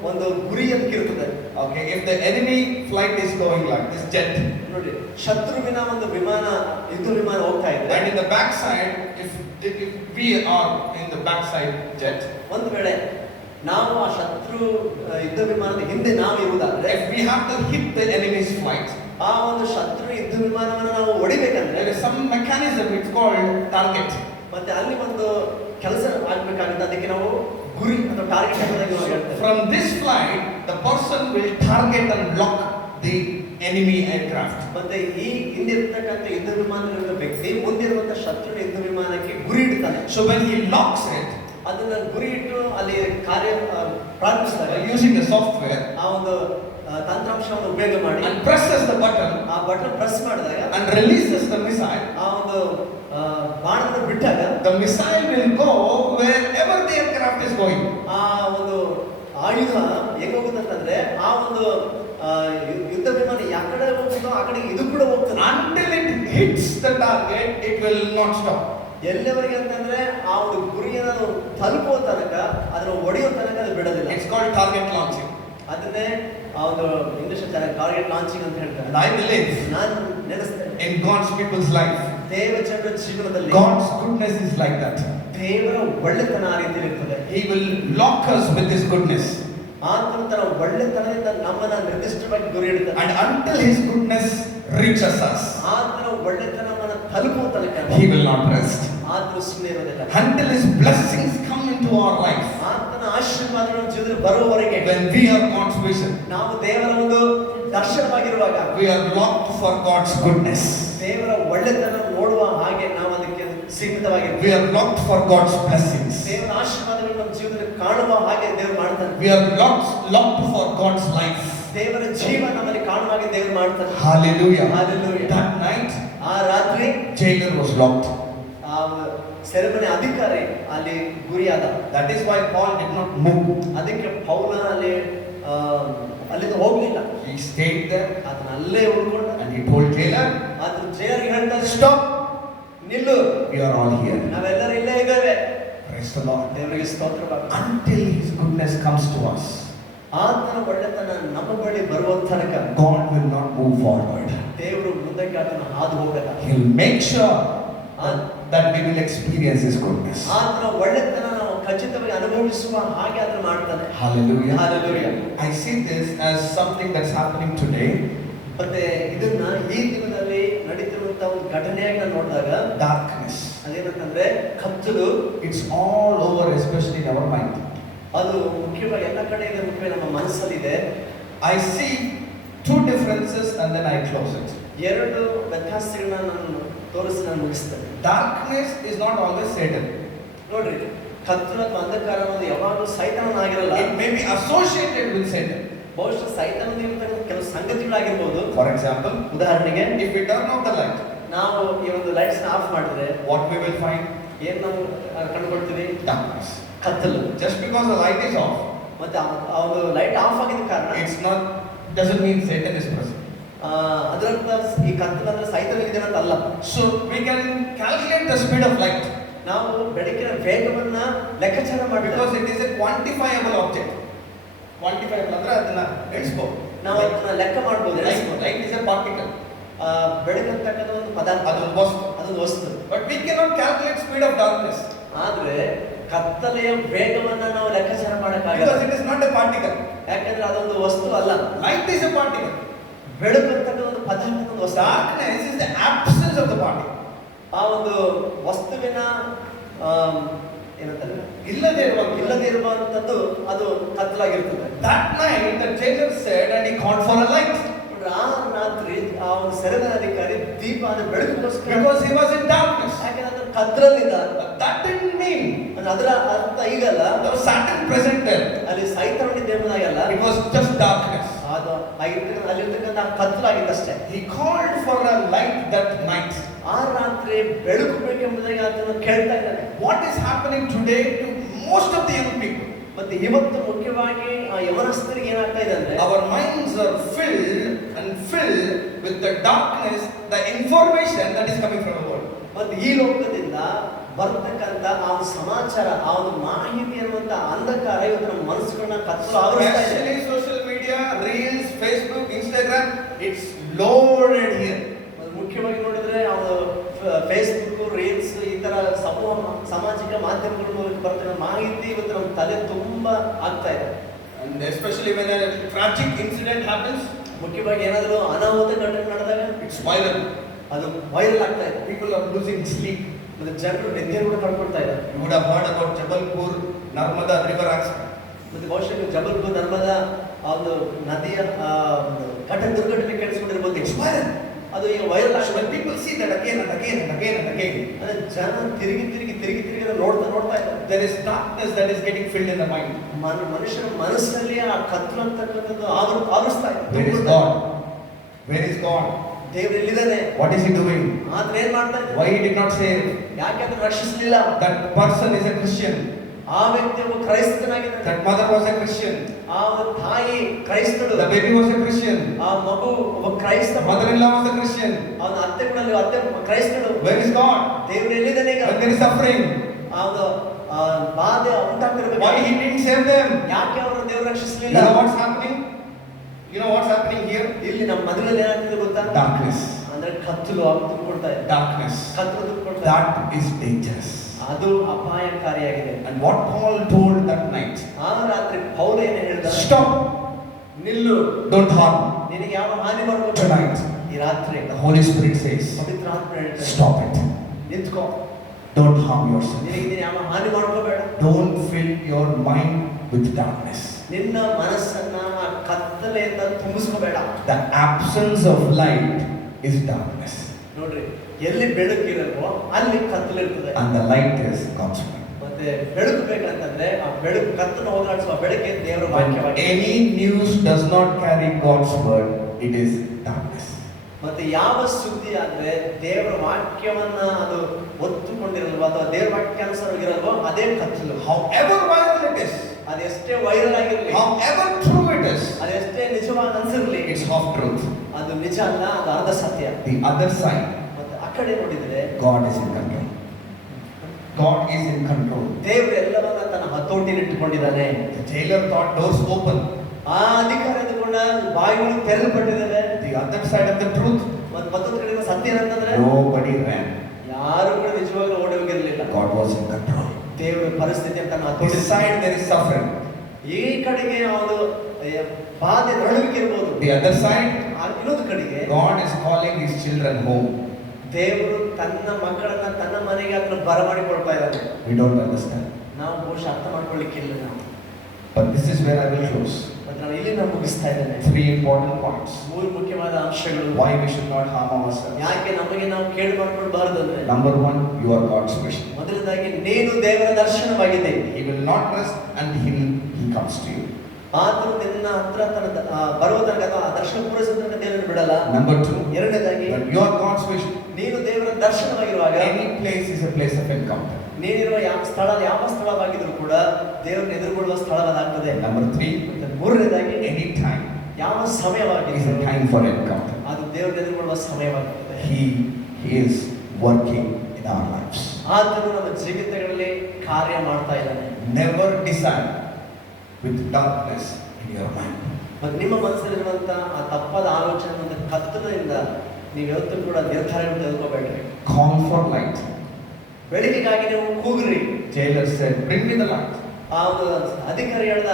ಒಂದು ಗುರಿ ಇರ್ತದೆ. Okay, if the enemy flight is going like this jet, ನೋಡಿ, ಶತ್ರುವಿನ ಒಂದು ವಿಮಾನ, ಯುದ್ಧ ವಿಮಾನ ಹೋಗ್ತಾ ಇದೆ, and in the backside, if we are in the backside jet, ಒಂದು ವೇಳೆ ನಾವು ಆ ಶತ್ರು ಯುದ್ಧ ವಿಮಾನದ ಹಿಂದೆ ನಾವು ಇರುವುದಾದ್ರೆ, if we have to hit the enemy's flight, ಆ ಒಂದು ಶತ್ರು ಯುದ್ಧ ವಿಮಾನವನ್ನು ನಾವು ಹೊಡಿಬೇಕಂದ್ರೆ there is some mechanism, it's called target. ಮತ್ತೆ ಅಲ್ಲಿ ಒಂದು ಕೆಲಸ ಆಗ್ಬೇಕಾಗುತ್ತೆ. ಅದಕ್ಕೆ ನಾವು ಗುರಿ ಅಥವಾ ಟಾರ್ಗೆಟ್ ಅನ್ನೋದಾಗಿ ನಾವು ಹೇಳ್ತೇವೆ. From this flight, the person will target and block the enemy aircraft. ಮತ್ತೆ ಈ ಹಿಂದೆ ಇರ್ತಕ್ಕಂಥ ಯುದ್ಧ ವಿಮಾನದಲ್ಲಿರುವ ವ್ಯಕ್ತಿ ಮುಂದಿರುವಂತಹ ಶತ್ರುವಿನ ಯುದ್ಧ ವಿಮಾನಕ್ಕೆ ಗುರಿ ಇಡ್ತಾನೆ. So when he locks it, ಅದನ್ನ ಗುರಿ ಇಟ್ಟು ಅಲ್ಲಿ ಕಾರ್ಯ ಪ್ರಾರಂಭಿಸಿದಾಗ using the software, ಆ ಒಂದು ತಂತ್ರಾಂಶವನ್ನು ಉಪಯೋಗ ಮಾಡಿ and presses the button ಆ ಬಟನ್ ಪ್ರೆಸ್ ಮಾಡಿದಾಗ and releases the missile, ಆ ಒಂದು ಬಾಣವನ್ನು ಬಿಟ್ಟಾಗ the missile will go wherever the aircraft is going. ಆ ಒಂದು ಆಯುಧ ಹೆಂಗ್ ಹೋಗುತ್ತೆ ಅಂತಂದ್ರೆ ಆ ಒಂದು ಯುದ್ಧ ವಿಮಾನ ಯಾವ ಕಡೆ ಹೋಗುತ್ತೋ ಆ ಕಡೆ ಇದು ಕೂಡ ಹೋಗ್ತದೆ. Until it hits hits the target, it will not stop. ಎಲ್ಲಿವರೆಗೆ ಅಂತಂದ್ರೆ ಆ ಒಂದು ಗುರಿಯನ್ನು ಅದು ತಲುಪುವ ತನಕ, ಅದನ್ನು ಹೊಡೆಯುವ ತನಕ ಅದು ಬಿಡೋದಿಲ್ಲ. It's called target launching. ಅದನ್ನೇ ಆ ಒಂದು ಇಂಗ್ಲಿಷ್ ಟಾರ್ಗೆಟ್ ಲಾಂಚಿಂಗ್ ಅಂತ ಹೇಳ್ತಾರೆ. And I believe ನಾನು ನೆನೆಸ್ತೇನೆ, in God's people's life, ದೇವ ಜನರ ಜೀವನದಲ್ಲಿ God's goodness is like that. ದೇವರ ಒಳ್ಳೆತನ ಆ ರೀತಿ ಇರ್ತದೆ. He will lock us with His goodness. ಆತನ ತನ್ನ ಒಳ್ಳೆತನದಿಂದ ನಮ್ಮನ್ನ ನಿರ್ದಿಷ್ಟವಾಗಿ ಗುರಿ ಇಡ್ತಾನೆ. And until His goodness reaches us, ಆತನ ಒಳ್ಳೆತನವನ್ನು ತಲುಪುವ ತನಕ He will not rest. ಆತನು ಸುಮ್ಮನೆ ಇರೋದಿಲ್ಲ. Until His blessings come into our life, ಆತನ ಆಶೀರ್ವಾದಗಳು ನಮ್ಮ ಜೀವನದಲ್ಲಿ ಬರುವವರೆಗೆ, when we are God's vision, ನಾವು ದೇವರ ಒಂದು ದರ್ಶನವಾಗಿರುವಾಗ, we are locked for God's goodness. ದೇವರ ಒಳ್ಳೆತನ ನೋಡುವ ಹಾಗೆ ನಾವು ಅದಕ್ಕೆ ಸೀಮಿತವಾಗಿರ್ತೀವಿ. We are locked for God's blessings. ದೇವರ ಆಶೀರ್ವಾದಗಳು ನಮ್ಮ ಜೀವನದಲ್ಲಿ ಕಾಣುವ ಹಾಗೆ ದೇವರು ಮಾಡ್ತಾನೆ. We are locked for God's life. ದೇವರ ಜೀವ ನಮ್ಮಲ್ಲಿ ಕಾಣುವ ಹಾಗೆ ದೇವರು ಮಾಡ್ತಾನೆ. Hallelujah. Hallelujah. That night, ಆ ರಾತ್ರಿ jailer was locked. ಆ ಸೆರೆಮನೆ ಅಧಿಕಾರಿ ಅಲ್ಲಿ ಗುರಿಯಾದ. That is why Paul did not move. ಅದಕ್ಕೆ ಪೌಲ ಅಲ್ಲಿ ಅಲ್ಲಿಂದ ಹೋಗ್ಲಿಲ್ಲ. He stayed there ಆತನ ಅಲ್ಲೇ ಉಳ್ಕೊಂಡ. and he told jailer, ಆತನ ಜೈಲರಿಗೆ ಹೇಳ್ತಾನೆ, stop, ನಿಲ್ಲು, we are all here. ನಾವೆಲ್ಲರೂ ಇಲ್ಲೇ ಇದ್ದೇವೆ. Praise the Lord. ದೇವರಿಗೆ ಸ್ತೋತ್ರವಾಗಲಿ. Until His goodness comes to us, ಆತನ ಒಳ್ಳೆತನ ನಮ್ಮ ಬಳಿ ಬರುವ ತನಕ God will not move forward. ದೇವರು ಮುಂದಕ್ಕೆ ಆತನ ಹಾದು ಹೋಗಲ್ಲ. He'll make sure that we will experience His goodness. ಆತನ ಒಳ್ಳೆತನ ನಾವು ಖಚಿತವಾಗಿ ಅನುಭವಿಸುವ ಹಾಗೆ ಆತನ ಮಾಡ್ತಾನೆ. Hallelujah. Hallelujah. I see this as something that's happening today. ಮತ್ತೆ ಇದನ್ನ ಈ ದಿನದಲ್ಲಿ ನಡೀತಿರುವಂತಹ ಒಂದು ಘಟನೆಯಾಗಿ ನಾನು ನೋಡಿದಾಗ, Darkness. ಅದೇನಂತಂದ್ರೆ ಕತ್ತಲು. It's all over, especially in our mind. ಅದು ಮುಖ್ಯವಾಗಿ ಎಲ್ಲ ಕಡೆ ಇದೆ, ಮುಖ್ಯವಾಗಿ ನಮ್ಮ ಮನಸ್ಸಲ್ಲಿದೆ. I see two differences and then I close it. ಎರಡು ವ್ಯತ್ಯಾಸಗಳನ್ನ ನಾನು ತೋರಿಸಿ ನಾನು ಮುಗಿಸ್ತೇನೆ. Darkness is not always Satan. ನೋಡ್ರಿ, ಕತ್ತಲು ಅಥವಾ ಅಂಧಕಾರ ಅನ್ನೋದು ಯಾವಾಗಲೂ ಸೈತಾನನಾಗಿರಲ್ಲ. It may be associated with Satan. ಬಹುಶಃ ಸೈತಾನದಿರ್ತಕ್ಕಂಥ ಕೆಲವು ಸಂಗತಿಗಳಾಗಿರ್ಬೋದು. For example, ಉದಾಹರಣೆಗೆ, if we turn off the light, ನಾವು ಈ ಒಂದು ಲೈಟ್ಸ್ ಆಫ್ ಮಾಡಿದ್ರೆ what we will find? ಏನ್ ನಾವು ಕಂಡುಕೊಳ್ತೀವಿ? Darkness. ಕತ್ತಲು. Just because the light is off, ಮತ್ತೆ ಆ ಒಂದು ಲೈಟ್ ಆಫ್ ಆಗಿದ ಕಾರಣ it's not, doesn't mean Satan is present. ಅದರಂತ ಈ ಕತ್ತಲು ಅಂದ್ರೆ ಸೈತಾನ ಇದ್ದಾನೆ ಅಂತ ಅಲ್ಲ. So we can calculate the speed of light ನಾವು ಬೆಳಕಿನ ವೇಗವನ್ನ ಲೆಕ್ಕಾಚಾರ ಮಾಡಬೇಕು. because it is a quantifiable object. Quantifiable ಅಂದ್ರೆ ಅದನ್ನ ಎಣಿಸಬಹುದು. ನಾವು ಅದನ್ನ ಲೆಕ್ಕ ಮಾಡಬಹುದು. Light is a particle. ಬೆಳಕಂತಕ್ಕಂಥ ಒಂದು ಪದಾರ್ಥ, ಅದೊಂದು ವಸ್ತು. ಅದೊಂದು ವಸ್ತು. But we cannot calculate speed of darkness ಆದ್ರೆ ಕತ್ತಲೆಯ ವೇಗವನ್ನ ನಾವು ಲೆಕ್ಕಾಚಾರ ಮಾಡಕ್ಕಾಗಲ್ಲ. because it is not a particle. ಯಾಕಂದ್ರೆ ಅದೊಂದು ವಸ್ತು ಅಲ್ಲ. Light is a particle. ಬೆಳಕು ಅಂತಕ್ಕಂಥ ಒಂದು ಪದಾರ್ಥದ ಒಂದು ವಸ್ತು. Darkness is the absence of the particle. ಆ ಒಂದು ವಸ್ತುವಿನ ಏನಂತಾರೆ, ಇಲ್ಲದೆ ಇರುವಂತದ್ದು ಅದು ಕತ್ತಲಾಗಿರ್ತದೆ. That night the jailer said and he called for a light ಆ ರಾತ್ರಿ ಆ ಒಂದು ಸೆರೆದ ಅಧಿಕಾರಿ ದೀಪ ಅಂದ್ರೆ ಬೆಳಕಿಗೋಸ್ಕರ, because he was in darkness. ಯಾಕಂದ್ರೆ ಕತ್ತಲಲ್ಲಿದ್ದ. But that didn't mean ಅದರ ಅರ್ಥ ಈಗಲ್ಲ there was Satan present there. ಅಲ್ಲಿ ಸೈತಾನನಿದ್ದ ಎಂಬುದಾಗಲ್ಲ. It was just darkness. ಅದು ಅಲ್ಲಿರ್ತಕ್ಕಂಥ ಕತ್ತಲಾಗಿದ್ದಷ್ಟೇ. He called for a light that night. ಆ ರಾತ್ರಿ ಬೆಳಕು ಬೇಕೆಂಬುದಾಗಿ ಆತನು ಕೇಳ್ತಾ ಇದ್ದಾನೆ. What is happening today to most of the young people? ಮತ್ತೆ ಇವತ್ತು ಮುಖ್ಯವಾಗಿ ಆ ಯವನಸ್ಥರಿಗೆ ಏನಾಗ್ತಾ ಇದೆ ಅಂದ್ರೆ, our minds are filled with the darkness, the information that is coming from the world. ಮತ್ತೆ ಈ ಲೋಕದಿಂದ ಬರ್ತಕ್ಕಂಥ ಆ ಒಂದು ಸಮಾಚಾರ, ಆ ಒಂದು ಮಾಹಿತಿ ಅನ್ನುವಂತ ಅಂಧಕಾರ ಇವತ್ತು ನಮ್ಮ ಮನಸ್ಸುಗಳನ್ನ ಕತ್ತಲು ಆವರಿಸ್ತಾ ಇದೆ. Especially social media, reels, Facebook, Instagram, it's loaded here. ಮುಖ್ಯವಾಗಿ ನೋಡಿದ್ರೆ ಅವರು ಫೇಸ್ಬುಕ್, ರೀಲ್ಸ್, ಈ ತರ ಸಾಮಾಜಿಕ ಮಾಧ್ಯಮಗಳ ಮೂಲಕ ಬರ್ತಿರೋ ಮಾಹಿತಿ ಇವತ್ತು ನಮ್ಮ ತಲೆ ತುಂಬಾ ಆಗ್ತಾ ಇದೆ. And especially when a tragic incident happens, ಮುಖ್ಯವಾಗಿ ಏನಾದರೂ ಅನಾಹುತ ಘಟನೆ ನಡೆದಾಗ it's viral. ಅದು ವೈರಲ್ ಆಗ್ತಾ ಇದೆ. People are losing sleep. ಮತ್ತೆ ಜನರು ನಿದ್ದೆ ಕೂಡ ಕಳ್ಕೊಳ್ತಾ ಇದ್ದಾರೆ. You would have heard about Jabalpur Narmada river accident. ಮತ್ತೆ ಬಹುಶಃ ಜಬಲ್ಪುರ್ ನರ್ಮದಾ ಆ ಒಂದು ನದಿಯ ದುರ್ಘಟನೆ ಕೇಳಿಸ್ಕೊಂಡಿರ್ಬೋದು. It's viral. ಅದು ಈಗ ವೈರಲ್ So when ಆಗಿದೆ. people see that again and again and again and again, ಅಂದ್ರೆ ಜನ ತಿರುಗಿ ನೋಡ್ತಾ ಇದ್ದಾರೆ. there is darkness that is getting filled in the mind. ಮನುಷ್ಯನ ಮನಸ್ಸಲ್ಲಿ ಆ ಕತ್ತಲು ಅಂತಕ್ಕಂಥದ್ದು ಆವರಿಸ್ತಾ ಇದೆ. Where is God? Where is God? ದೇವರು ಎಲ್ಲಿದ್ದಾನೆ? What is He doing? ಆದ್ರೆ ಏನ್ ಮಾಡ್ತಾ ಇದ್ದಾರೆ? Why He did not save? ಯಾಕೆ ಅದನ್ನು ರಕ್ಷಿಸಲಿಲ್ಲ? That person is a Christian. ಆ ವ್ಯಕ್ತಿ ಒಬ್ಬ ಕ್ರೈಸ್ತನಾಗಿದ್ದಾನೆ. That mother was a Christian. ಆ ತಾಯಿ ಕ್ರೈಸ್ತಳು. The baby was a Christian. ಆ ಮಗು ಒಬ್ಬ ಕ್ರೈಸ್ತ. Mother-in-law was a Christian. ಅವನ ಅತ್ತೆ ಕ್ರೈಸ್ತಳು. Where is God? ದೇವರು ಎಲ್ಲಿದ್ದಾನೆ ಈಗ? When there is suffering. ಅವನು ಬಾಧೆ ಉಂಟಾಗ್ತಿರ್ಬೇಕು. Why he didn't save them? ಯಾಕೆ ಅವರನ್ನು ದೇವರು You ರಕ್ಷಿಸಲಿಲ್ಲ? know what's happening? You know what's happening here? ಇಲ್ಲಿ ನಮ್ಮ ಮದುವೆಯಲ್ಲಿ ಏನಾಗ್ತಿದೆ ಗೊತ್ತಾ? Darkness. ಅಂದ್ರೆ ಕತ್ತಲು ತುಂಬಿಕೊಡ್ತಾ ಇದೆ. Darkness. ಕತ್ತಲು ತುಂಬಿಕೊಡ್ತಾ ಇದೆ. That is dangerous. ಅದು ಅಪಾಯಕಾರಿಯಾಗಿದೆ. And what Paul told that night? ಆ ರಾತ್ರಿ ಪೌಲ ಏನು ಹೇಳಿದ? Stop. ನಿಲ್ಲು. Don't harm. ನಿನಗೆ ಯಾವ ಹಾನಿ ಮಾಡಬಹುದು? Tonight. ಈ ರಾತ್ರಿ The Holy Spirit says, ಪವಿತ್ರ ಆತ್ಮ ಹೇಳ್ತಾನೆ, stop it. ನಿಂತ್ಕೋ. Don't harm yourself. ನಿನಗೆ ನೀನು ಯಾವ ಹಾನಿ ಮಾಡ್ಕೋಬೇಡ. Don't fill your mind with darkness. ನಿನ್ನ ಮನಸ್ಸನ್ನ ಆ ಕತ್ತಲೆಯಿಂದ ತುಂಬಿಸ್ಕೋಬೇಡ. The absence of light is darkness. ನೋಡ್ರಿ, ಎಲ್ಲಿ ಬೆಳಕಿರಲ್ವೋ ಅಲ್ಲಿ ಕತ್ತಲೆ ಇರ್ತದೆ. And the light is God's word. ಮತ್ತೆ ಬೆಳಕು ಬೇಕಂತಂದ್ರೆ ಆ ಬೆಳಕು ಕತ್ತನ್ನು ಹೋಗಲಾಡಿಸುವ ಬೆಳಕೆ ದೇವರ When ವಾಕ್ಯವಾಗಿದೆ. any news does not carry God's word, it is darkness. ಮತ್ತೆ ಯಾವ ಸುದ್ದಿ ಆದ್ರೆ ದೇವರ ವಾಕ್ಯವನ್ನ ಅದು ಒತ್ತುಕೊಂಡಿರಲ್ವೋ ಅಥವಾ ದೇವರ ವಾಕ್ಯಾನುಸಾರವಾಗಿರಲ್ವೋ ಅದೇ ಕತ್ತಲು. However viral it is, ಅದೆಷ್ಟೇ ವೈರಲ್ ಆಗಿರಲಿ, however true it is, ಅದೆಷ್ಟೇ ನಿಜವಾದ ಅನ್ಸಿರ್ಲಿ, it's half truth. ಅದು ನಿಜ ಅಲ್ಲ, ಅದು ಅರ್ಧ ಸತ್ಯ. The other side, ಮತ್ತೆ ಆ ಕಡೆ ನೋಡಿದ್ರೆ God is in control. God is in control. ದೇವರು ಎಲ್ಲವನ್ನ ತನ್ನ ಹತೋಟಿಯಲ್ಲಿ ಇಟ್ಟುಕೊಂಡಿದ್ದಾನೆ. The jailer thought doors open. ಆ ಅಧಿಕಾರ ತಗೊಂಡ ಬಾಯಿಗಳು ತೆರೆಯಲ್ಪಟ್ಟಿದ್ದಾವೆ. The other side of the truth, ಮತ್ತೆ ಮತ್ತೊಂದು ಕಡೆ ಸತ್ಯ ಏನಂತಂದ್ರೆ nobody ran. ಯಾರು ಕೂಡ ನಿಜವಾಗ್ಲೂ ಓಡಿ ಹೋಗಿರ್ಲಿಲ್ಲ. God was in control. ದೇವರ ಪರಿಸ್ಥಿತಿಯನ್ನು ತನ್ನ ಹತೋಟಿ. This side there is suffering. ಈ ಕಡೆಗೆ ಅವನು ಬಾಧೆ ನಡುವಿಗೆ ಇರ್ಬೋದು. The other side, ಇನ್ನೊಂದು ಕಡೆಗೆ God is calling his children home. ದೇವರು ತನ್ನ ಮಕ್ಕಳನ್ನ ತನ್ನ ಮನೆಗೆ ಅದನ್ನು ಬರಮಾಡಿಕೊಳ್ತಾ ಇದ್ದಾನೆ. We don't understand. ನಾವು ಬಹುಶಃ ಅರ್ಥ ಮಾಡ್ಕೊಳ್ಳಿಕ್ಕಿಲ್ಲ ನಾವು. But this is where I will close. ಮತ್ತೆ ನಾನು ಇಲ್ಲಿ ನಾನು ಮುಗಿಸ್ತಾ ಇದ್ದೇನೆ. 3 important points. ಮೂರು ಮುಖ್ಯವಾದ ಅಂಶಗಳು. Why we should not harm ourselves. ಯಾಕೆ ನಮಗೆ ನಾವು ಕೇಳಿ ಮಾಡ್ಕೊಳ್ಬಾರದು ಅಂದ್ರೆ, Number 1, you are God's vision. ಮೊದಲನೇದಾಗಿ ನೀನು ದೇವರ ದರ್ಶನವಾಗಿದೆ. He will not rest until he comes to you. ಆತನು ನಿನ್ನ ಹತ್ರ ಬರುವ ತನಕ ಅಥವಾ ಆ ದರ್ಶನ ಪೂರೈಸುವ ತನಕ ದೇವರನ್ನು ಬಿಡಲ್ಲ. Number 2, ಎರಡನೇದಾಗಿ when you are God's vision, ನೀನು ದೇವರ ದರ್ಶನವಾಗಿರುವಾಗ any place is a place of encounter. ನೀನಿರುವ ಯಾವ ಸ್ಥಳವಾಗಿದ್ರು ಕೂಡ ದೇವರನ್ನು ಎದುರುಗೊಳ್ಳುವ ಸ್ಥಳವಾದಾಗ್ತದೆ. Number 3, ಮತ್ತೆ ಮೂರನೇದಾಗಿ any time ಯಾವ is ಸಮಯವಾಗಿದ್ರು a time for encounter. ಅದು ದೇವರನ್ನು ಎದುರುಗೊಳ್ಳುವ ಸಮಯವಾಗುತ್ತದೆ. He is working in our lives. ಆತನು ನಮ್ಮ ಜೀವಿತಗಳಲ್ಲಿ ಕಾರ್ಯ ಮಾಡ್ತಾ ಇದ್ದಾನೆ. Never decide with darkness in your mind. ಮತ್ತೆ ನಿಮ್ಮ ಮನಸ್ಸಲ್ಲಿರುವಂತ ಆ ತಪ್ಪಾದ ಆಲೋಚನೆ ಮತ್ತು ಕತ್ತಲಿನಿಂದ ನೀವು ಯಾವತ್ತೂ ಕೂಡ ನಿರ್ಧಾರವನ್ನು ತೆಗೆದುಕೋಬೇಡ್ರಿ. Call for light. ಬೆಳಕಿಗಾಗಿ ನೀವು ಕೂಗ್ರಿ. Jailer said, bring me the light. ಆ ಒಂದು ಅಧಿಕಾರಿ ಹೇಳ್ದ,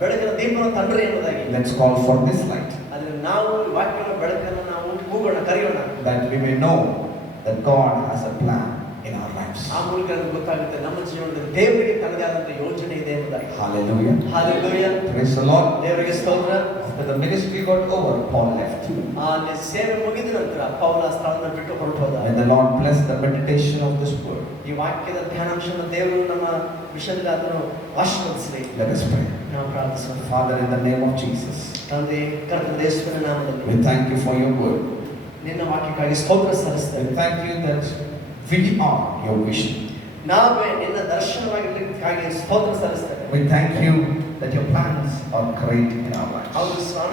ಬೆಳಕಿನ ದೀಪವನ್ನು ತಂಡ್ರಿ ಎಂಬುದಾಗಿ. Let's call for this light. ಅದರಿಂದ ನಾವು ವಾಕ್ಯದ ಬೆಳಕನ್ನು ನಾವು ಕೂಗೋಣ, ಕರೆಯೋಣ. That we may know that God has a plan in our lives. ಆ ಮೂಲಕ ನಮ್ಗೆ ಗೊತ್ತಾಗುತ್ತೆ ನಮ್ಮ ಜೀವನದಲ್ಲಿ ದೇವರಿಗೆ ತನ್ನದೇ ಆದಂತ ಯೋಜನೆ ಇದೆ ಎಂಬುದಾಗಿ. Hallelujah. Hallelujah. Praise the Lord. ದೇವರಿಗೆ ಸ್ತೋತ್ರ. After the ministry got over, Paul left. ಆ ಸೇವೆ ಮುಗಿದ ನಂತರ ಪೌಲ ಸ್ಥಳವನ್ನು ಬಿಟ್ಟು ಹೊರಟು ಹೋದ. May the Lord bless the meditation of this word. ಈ ವಾಕ್ಯದ ಧ್ಯಾನಾಂಶವನ್ನು ದೇವರು ನಮ್ಮ ವಿಷಯದಲ್ಲಿ ಅದನ್ನು ಆಶೀರ್ವದಿಸಲಿ. Let us pray. ನಾವು ಪ್ರಾರ್ಥಿಸೋಣ. Father, in the name of Jesus, ತಂದೆ, ಕರ್ತನ ಯೇಸುವಿನ ನಾಮದಲ್ಲಿ we thank you for your word. ನಿನ್ನ ವಾಕ್ಯಕ್ಕಾಗಿ ಸ್ತೋತ್ರ ಸಲ್ಲಿಸ್ತೇವೆ. We thank you that we are your vision. ನಾವೇ ನಿನ್ನ ದರ್ಶನವಾಗಿರಲಿಕ್ಕಾಗಿ ಸ್ತೋತ್ರ ಸಲ್ಲಿಸ್ತೇವೆ. We thank you that your plans are great in our lives. ಹೌದು ಸ್ವಾಮಿ,